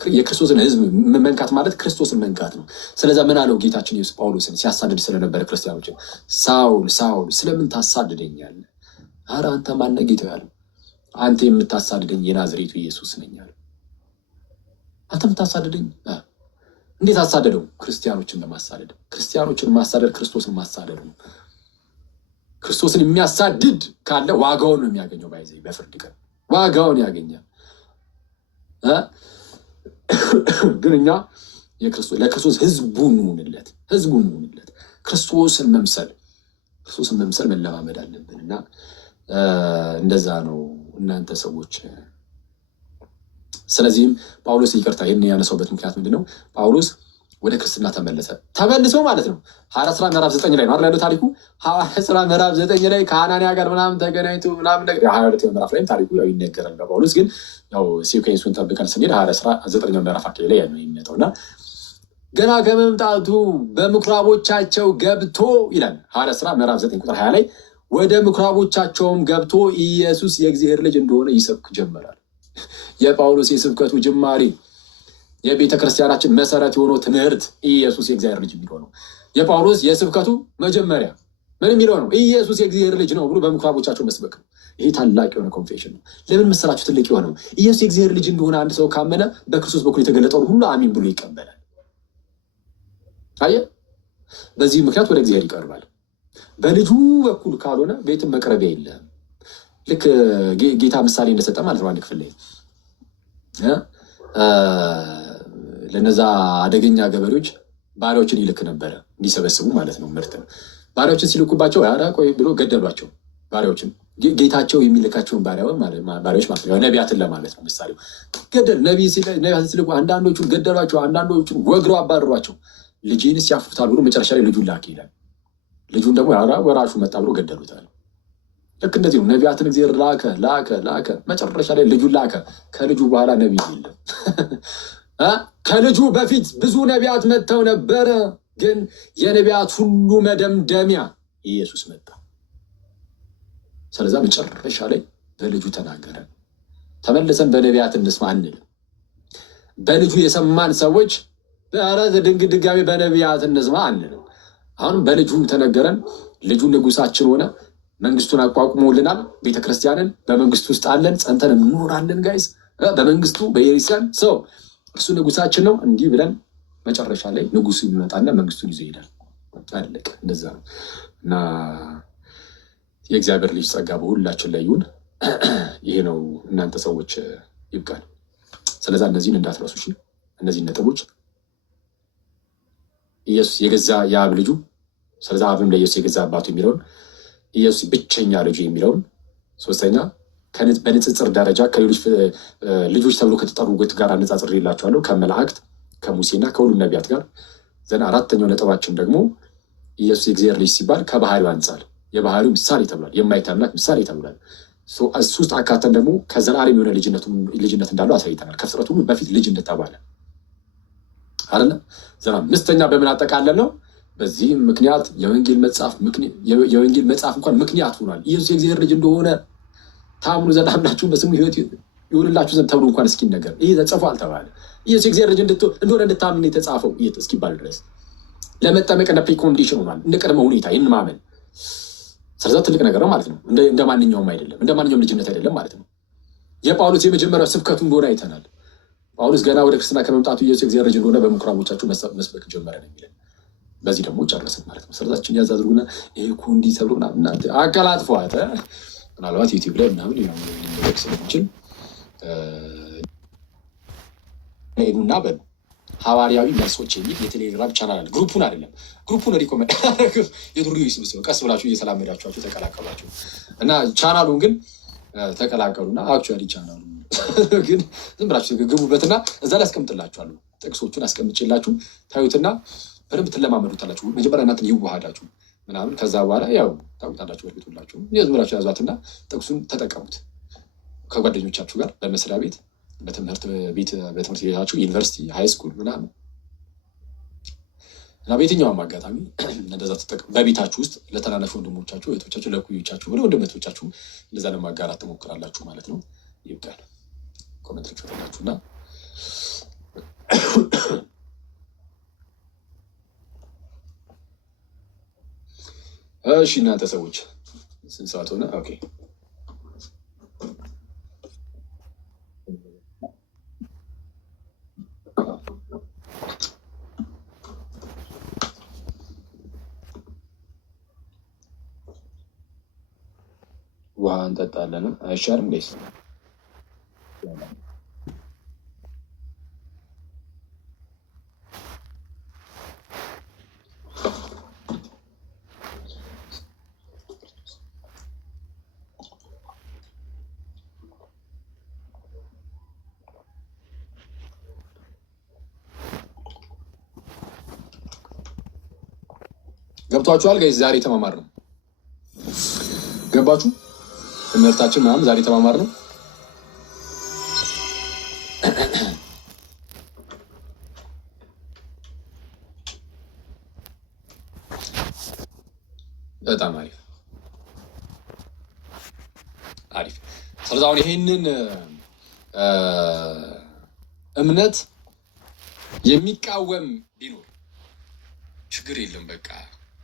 የክርስቶስን ህዝብ መንካት ማለት ክርስቶስን መንካት ነው። ስለዛ ምን አለው ጌታችን ኢየሱስ ጳውሎስን ሲያሳድድ ስለነበረ ክርስቲያኖችን፣ ሳውል ሳውል ስለምን ታሳድደኛለህ? ኧረ አንተ ማነህ ጌታዬ አለው። አንተ የምታሳድደኝ የናዝሬቱ ኢየሱስ ነኝ አለው። አንተ የምታሳድደኝ እንዴት አሳደደው? ክርስቲያኖችን በማሳደድ ክርስቲያኖችን ማሳደድ ክርስቶስን ማሳደድ ነው። ክርስቶስን የሚያሳድድ ካለ ዋጋውን ነው የሚያገኘው። ባይዘይ በፍርድ ቀን ዋጋውን ያገኛል። ግን እኛ ለክርስቶስ ህዝቡ እንሁንለት። ክርስቶስን መምሰል መለማመድ አለብን እና እንደዛ ነው እናንተ ሰዎች። ስለዚህም ጳውሎስ ይቅርታ ይህን ያነሳውበት ምክንያት ምንድነው? ጳውሎስ ወደ ክርስትና ተመልሶ ማለት ነው። ሐዋርያት ሥራ ምዕራፍ 9 ላይ ነው አይደል ያለው ታሪኩ። ሐዋርያት ሥራ ምዕራፍ 9 ላይ ከአናንያ ጋር ምናምን ተገናኝቶ ምናምን ነገር 22 ምዕራፍ ላይ ታሪኩ ያው ይነገራል። በጳውሎስ ግን ያው ሲኩዌንሱን ጠብቀን ስንሄድ ሐዋርያት ሥራ 9 ምዕራፍ አካባቢ ላይ ያለው የሚመጣውና ገና ከመምጣቱ በምኩራቦቻቸው ገብቶ ይላል። ሐዋርያት ሥራ ምዕራፍ 9 ቁጥር 20 ላይ ወደ ምኩራቦቻቸውም ገብቶ ኢየሱስ የእግዚአብሔር ልጅ እንደሆነ ይሰብክ ጀመራል። የጳውሎስ የስብከቱ ጅማሬ የቤተ ክርስቲያናችን መሰረት የሆነው ትምህርት ኢየሱስ የእግዚአብሔር ልጅ የሚለው ነው። የጳውሎስ የስብከቱ መጀመሪያ ምን የሚለው ነው? ኢየሱስ የእግዚአብሔር ልጅ ነው ብሎ በምኩራቦቻቸው መስበክ ነው። ይሄ ታላቅ የሆነ ኮንፌሽን ነው። ለምን መሰላችሁ ትልቅ የሆነው? ኢየሱስ የእግዚአብሔር ልጅ እንደሆነ አንድ ሰው ካመነ በክርስቶስ በኩል የተገለጠውን ሁሉ አሚን ብሎ ይቀበላል። አየህ፣ በዚህ ምክንያት ወደ እግዚአብሔር ይቀርባል። በልጁ በኩል ካልሆነ ቤትም መቅረቢያ የለም። ልክ ጌታ ምሳሌ እንደሰጠ ማለት ነው። አንድ ክፍል ላይ ለነዛ አደገኛ ገበሬዎች ባሪያዎችን ይልክ ነበረ እንዲሰበስቡ ማለት ነው። ምርት ባሪያዎችን ሲልኩባቸው ቆይ ብሎ ገደሏቸው። ባሪያዎችን ጌታቸው የሚልካቸውን ባሪያዎች ማለት ነው፣ ነቢያትን ለማለት ነው ምሳሌው። ነቢያትን ሲልኩ አንዳንዶቹን ገደሏቸው፣ አንዳንዶቹን ወግረው አባረሯቸው። ልጄንስ ያፍሩታል ብሎ መጨረሻ ላይ ልጁን ላከ ይላል። ልጁን ደግሞ ወራሹ መጣ ብሎ ገደሉታል። ልክ እንደዚህ ነው። ነቢያትን እግዚአብሔር ላከ፣ መጨረሻ ላይ ልጁን ላከ። ከልጁ በኋላ ነቢይ የለም። ከልጁ በፊት ብዙ ነቢያት መጥተው ነበረ፣ ግን የነቢያት ሁሉ መደምደሚያ ኢየሱስ መጣ። ስለዛ መጨረሻ ላይ በልጁ ተናገረ። ተመልሰን በነቢያት እንስማ አንልም። በልጁ የሰማን ሰዎች ድጋሚ በነቢያት እንስማ አንልም። አሁን በልጁ ተነገረን። ልጁ ንጉሳችን ሆነ፣ መንግስቱን አቋቁሞልናል። ቤተክርስቲያንን በመንግስቱ ውስጥ አለን፣ ጸንተን እንኖራለን። ጋይስ በመንግስቱ በየሪሲያን ሰው እርሱ ንጉሳችን ነው። እንዲህ ብለን መጨረሻ ላይ ንጉሱ ይመጣና መንግስቱን ይዞ ይሄዳል። አለቀ። እንደዛ ነው እና የእግዚአብሔር ልጅ ጸጋ በሁላችን ላይ ይሁን። ይሄ ነው እናንተ ሰዎች ይብቃል። ስለዛ እነዚህን እንዳትረሱ እሺ። እነዚህን ነጥቦች ኢየሱስ የገዛ የአብ ልጁ፣ ስለዛ አብም ለኢየሱስ የገዛ አባቱ የሚለውን፣ ኢየሱስ ብቸኛ ልጁ የሚለውን፣ ሶስተኛ በንጽጽር ደረጃ ከሌሎች ልጆች ተብሎ ከተጠሩት ጋር አነጻጽር የላቸዋለሁ ከመላእክት ከሙሴና ከሁሉም ነቢያት ጋር። ዘና አራተኛው ነጥባችን ደግሞ ኢየሱስ የእግዚአብሔር ልጅ ሲባል ከባህሪው አንጻር የባህሪው ምሳሌ ተብሏል። የማይታመን ምሳሌ ተብሏል። እሱ ውስጥ አካተን ደግሞ ከዘላለም የሆነ ልጅነት እንዳለው አሳይተናል። ከፍጥረት ሁሉ በፊት ልጅ እንደተባለ አይደለ? ዘና አምስተኛ በምን አጠቃለል ነው? በዚህም ምክንያት የወንጌል መጽሐፍ እንኳን ምክንያት ሆኗል። ኢየሱስ የእግዚአብሔር ልጅ እንደሆነ ታምኑ ዘንድ አምናችሁ በስሙ ሕይወት ይሁንላችሁ ዘንድ ተብሎ እንኳን እስኪነገር ይህ ተጽፏል ተባለ። ኢየሱስ የእግዚአብሔር ልጅ እንደሆነ እንድታምን የተጻፈው እስኪባል ድረስ ለመጠመቅ እንደ ፕሪኮንዲሽን ሆኗል፣ እንደ ቅድመ ሁኔታ ይህን ማመን። ስለዚህ ትልቅ ነገር ነው ማለት ነው። እንደ ማንኛውም አይደለም፣ እንደ ማንኛውም ልጅነት አይደለም ማለት ነው። የጳውሎስ የመጀመሪያው ስብከቱ እንደሆነ አይተናል። ጳውሎስ ገና ወደ ክርስትና ከመምጣቱ ኢየሱስ የእግዚአብሔር ልጅ እንደሆነ በምኩራቦቻችሁ መስበክ ጀመረ ነው የሚለን። በዚህ ደግሞ ጨረስን ማለት ነው። ስለዛችን ያዝ አድርጉና ይሄ እኮ እንዲህ ተብሎ ምናምን አቀላጥፏት ምናልባት ዩቲዩብ ላይ ምናምን ሊደረግ ስለሚችል ሄዱና በሉ ሐዋርያዊ መልሶች የሚል የቴሌግራም ቻናል አለ። ግሩፑን አይደለም፣ ግሩፑን ሪኮመንድ የዱርዬ ስብስብ ቀስ ብላችሁ እየተላመዳችኋቸው ተቀላቀሏቸው እና ቻናሉን ግን ተቀላቀሉና አክቹዋሊ ቻናሉ ግን ዝም ብላችሁ ግቡበትና እዛ ላይ አስቀምጥላችኋለሁ። ጥቅሶቹን አስቀምጬላችሁ ታዩትና በደንብ ትለማመዱታላችሁ። መጀመሪያ እናንተን ይዋሃዳችሁ ምናምን፣ ከዛ በኋላ ያው ታውቁታላችሁ። በርግጡላችሁ ዝም ብላችሁ ያዟትና ጥቅሱን ተጠቀሙት ከጓደኞቻችሁ ጋር በመስሪያ ቤት፣ በትምህርት ቤታችሁ፣ ዩኒቨርሲቲ፣ ሃይስኩል ምናምን እና በየትኛውም አጋጣሚ እንደዛ ተጠቀሙ። በቤታችሁ ውስጥ ለተናነሹ ወንድሞቻችሁ፣ እህቶቻችሁ፣ ለኩዮቻችሁ ወደ ወንድመቶቻችሁ እንደዛ ለማጋራት ትሞክራላችሁ ማለት ነው። ይብቃል። ኮሜንት ልክፈትላችሁና እሺ እናንተ ሰዎች ስንት ሰዓት ሆነ? ኦኬ ውሃ እንጠጣለን። አይሻልም ጋይስ? ገብቷችኋል ጋይስ? ዛሬ ተማማር ነው። ገባችሁ? ትምህርታችን ምናምን ዛሬ ተማማር ነው። በጣም አሪፍ አሪፍ። ስለዚህ አሁን ይሄንን እምነት የሚቃወም ቢኖር ችግር የለም በቃ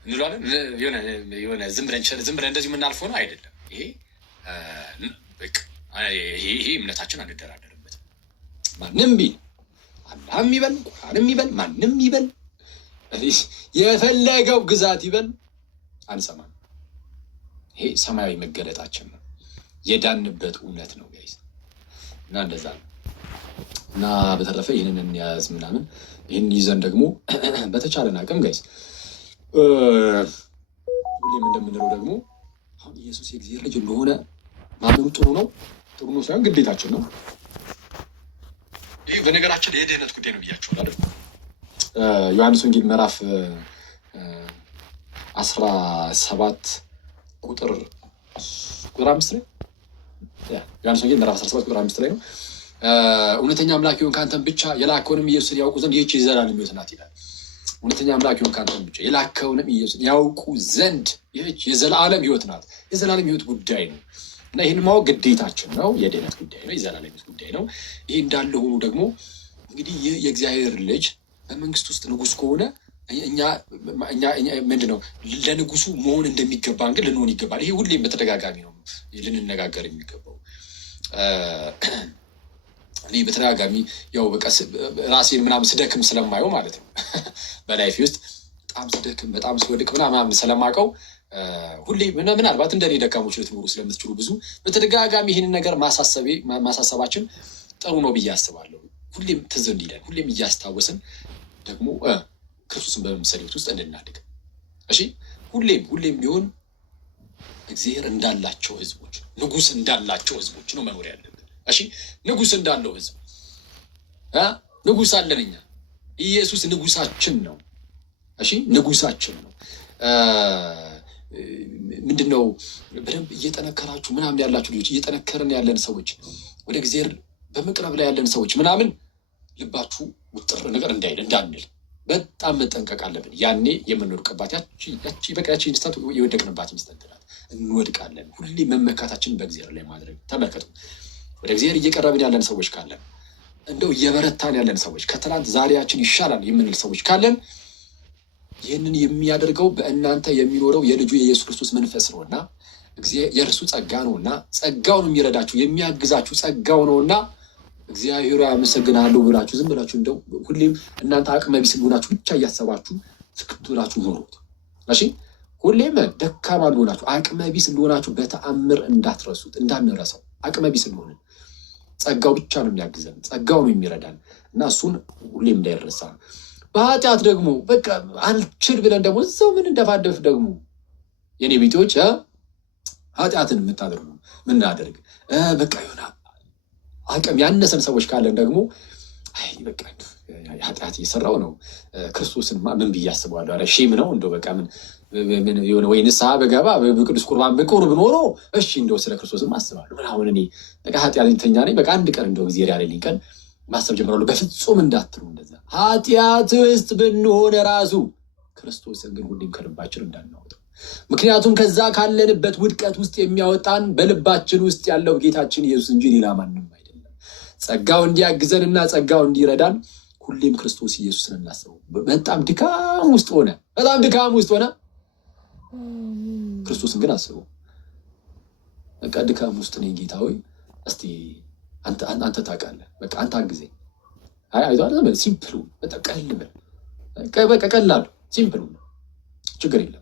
እንላለን። የሆነ ዝም ብለን እንደዚህ የምናልፈው ነው አይደለም። ይሄ እምነታችን አንደራደርበት። ማንም ቢል አላህም ይበል ቁርአንም ይበል ማንም ይበል የፈለገው ግዛት ይበል አንሰማም። ይሄ ሰማያዊ መገለጣችን ነው፣ የዳንበት እውነት ነው ጋይስ። እና እንደዛ ነው። እና በተረፈ ይህንን እንያዝ ምናምን። ይህን ይዘን ደግሞ በተቻለን አቅም ጋይስ ሁሌም እንደምንለው ደግሞ አሁን ኢየሱስ የእግዚአብሔር ልጅ እንደሆነ ማመኑ ጥሩ ነው ሳይሆን ግዴታችን ነው። ይህ በነገራችን የድህነት ጉዳይ ነው ብያቸዋል አይደል? ዮሐንስ ወንጌል ምዕራፍ 17 ቁጥር 5 ላይ ዮሐንስ ወንጌል ምዕራፍ 17 ቁጥር 5 ላይ ነው እውነተኛ አምላክ ይሁን ከአንተም ብቻ የላከውንም ኢየሱስን ያውቁ ዘንድ ይህች የዘላለም ሕይወት ናት ይላል። እውነተኛ አምላክ ይሁን ከአንተም ብቻ የላከውንም ኢየሱስን ያውቁ ዘንድ ይህች የዘላለም ሕይወት ናት። የዘላለም ሕይወት ጉዳይ ነው እና ይህን ማወቅ ግዴታችን ነው። የድህነት ጉዳይ ነው፣ የዘላለም ሕይወት ጉዳይ ነው። ይህ እንዳለ ሆኖ ደግሞ እንግዲህ ይህ የእግዚአብሔር ልጅ በመንግስት ውስጥ ንጉሥ ከሆነ እኛ ምንድን ነው ለንጉሱ መሆን እንደሚገባን ግን ልንሆን ይገባል። ይሄ ሁሌም በተደጋጋሚ ነው ልንነጋገር የሚገባው። እኔ በተደጋጋሚ ያው በቃ ራሴን ምናምን ስደክም ስለማየው ማለት ነው በላይፌ ውስጥ በጣም ስደክም በጣም ስወድቅ ምናምን ስለማውቀው ሁሌ ምናልባት እንደኔ ደካሞች ልትኖሩ ስለምትችሉ ብዙ በተደጋጋሚ ይህንን ነገር ማሳሰባችን ጥሩ ነው ብዬ አስባለሁ። ሁሌም ትዝ እንዲለን ሁሌም እያስታወስን ደግሞ ክርስቶስን በመምሰል ሕይወት ውስጥ እንድናድግ። እሺ ሁሌም ቢሆን እግዚአብሔር እንዳላቸው ህዝቦች፣ ንጉስ እንዳላቸው ህዝቦች ነው መኖር ያለብን። እሺ ንጉስ እንዳለው ህዝብ ንጉስ አለን እኛ። ኢየሱስ ንጉሳችን ነው። እሺ ንጉሳችን ነው። ምንድነው በደንብ እየጠነከራችሁ ምናምን ያላችሁ ልጆች፣ እየጠነከርን ያለን ሰዎች፣ ወደ እግዚአብሔር በመቅረብ ላይ ያለን ሰዎች ምናምን ልባችሁ ውጥር ነገር እንዳንል በጣም መጠንቀቅ አለብን። ያኔ የምንወድቅባት ያቺ በቃ ያቺ ኢንስታንት የወደቅንባት ኢንስታንት ናት። እንወድቃለን። ሁሌ መመካታችን በእግዚአብሔር ላይ ማድረግ። ተመልከቱ፣ ወደ እግዚአብሔር እየቀረብን ያለን ሰዎች ካለን፣ እንደው እየበረታን ያለን ሰዎች፣ ከትናንት ዛሬያችን ይሻላል የምንል ሰዎች ካለን ይህንን የሚያደርገው በእናንተ የሚኖረው የልጁ የኢየሱስ ክርስቶስ መንፈስ ነውና የእርሱ ጸጋ ነውና ጸጋውን የሚረዳችሁ የሚያግዛችሁ ጸጋው ነውና እግዚአብሔር ያመሰግናለሁ ብላችሁ ዝም ብላችሁ እንደው ሁሌም እናንተ አቅመ ቢስ እንደሆናችሁ ብቻ እያሰባችሁ ስክት ብላችሁ ኖሩት። እሺ ሁሌም ደካማ እንደሆናችሁ አቅመ ቢስ እንደሆናችሁ በተአምር እንዳትረሱት፣ እንዳንረሳው። አቅመ ቢስ እንደሆነ ጸጋው ብቻ ነው የሚያግዘን፣ ጸጋው ነው የሚረዳን እና እሱን ሁሌም እንዳይረሳ። በኃጢአት ደግሞ በቃ አልችል ብለን ደግሞ እዛው ምን እንደፋደፍ ደግሞ የኔ ቤቶች ኃጢአትን የምታደርጉ ምናደርግ በቃ ይሆናል አቅም ያነሰን ሰዎች ካለን ደግሞ በቃ ኃጢአት እየሰራው ነው ክርስቶስን ምን ብዬ አስበዋለሁ? ኧረ ሼም ነው እንደው በቃ ምን የሆነ ወይ ንስሐ በገባ በቅዱስ ቁርባን በቁርብ ኖሮ እሺ እንደው ስለ ክርስቶስም አስባለሁ። ምን አሁን እኔ በቃ ኃጢአተኛ ነኝ፣ በቃ አንድ ቀን እንደው እግዚአብሔር ያለልኝ ቀን ማሰብ ጀምራለሁ። በፍጹም እንዳትሉ እንደዛ። ኃጢአት ውስጥ ብንሆን ራሱ ክርስቶስን ግን ሁሌም ከልባችን እንዳናወጣው። ምክንያቱም ከዛ ካለንበት ውድቀት ውስጥ የሚያወጣን በልባችን ውስጥ ያለው ጌታችን ኢየሱስ እንጂ ሌላ ማንም አይደለም። ጸጋው እንዲያግዘንና ጸጋው እንዲረዳን ሁሌም ክርስቶስ ኢየሱስን እናስበው። በጣም ድካም ውስጥ ሆነ ክርስቶስን ግን አስበው። በቃ ድካም ውስጥ ነኝ ጌታ ሆይ እስቲ አንተ ታውቃለህ፣ በቃ አንተ አግዘኝ። አይቷል። ሲምፕሉ በቃ ቀላሉ ሲምፕሉ ችግር የለም።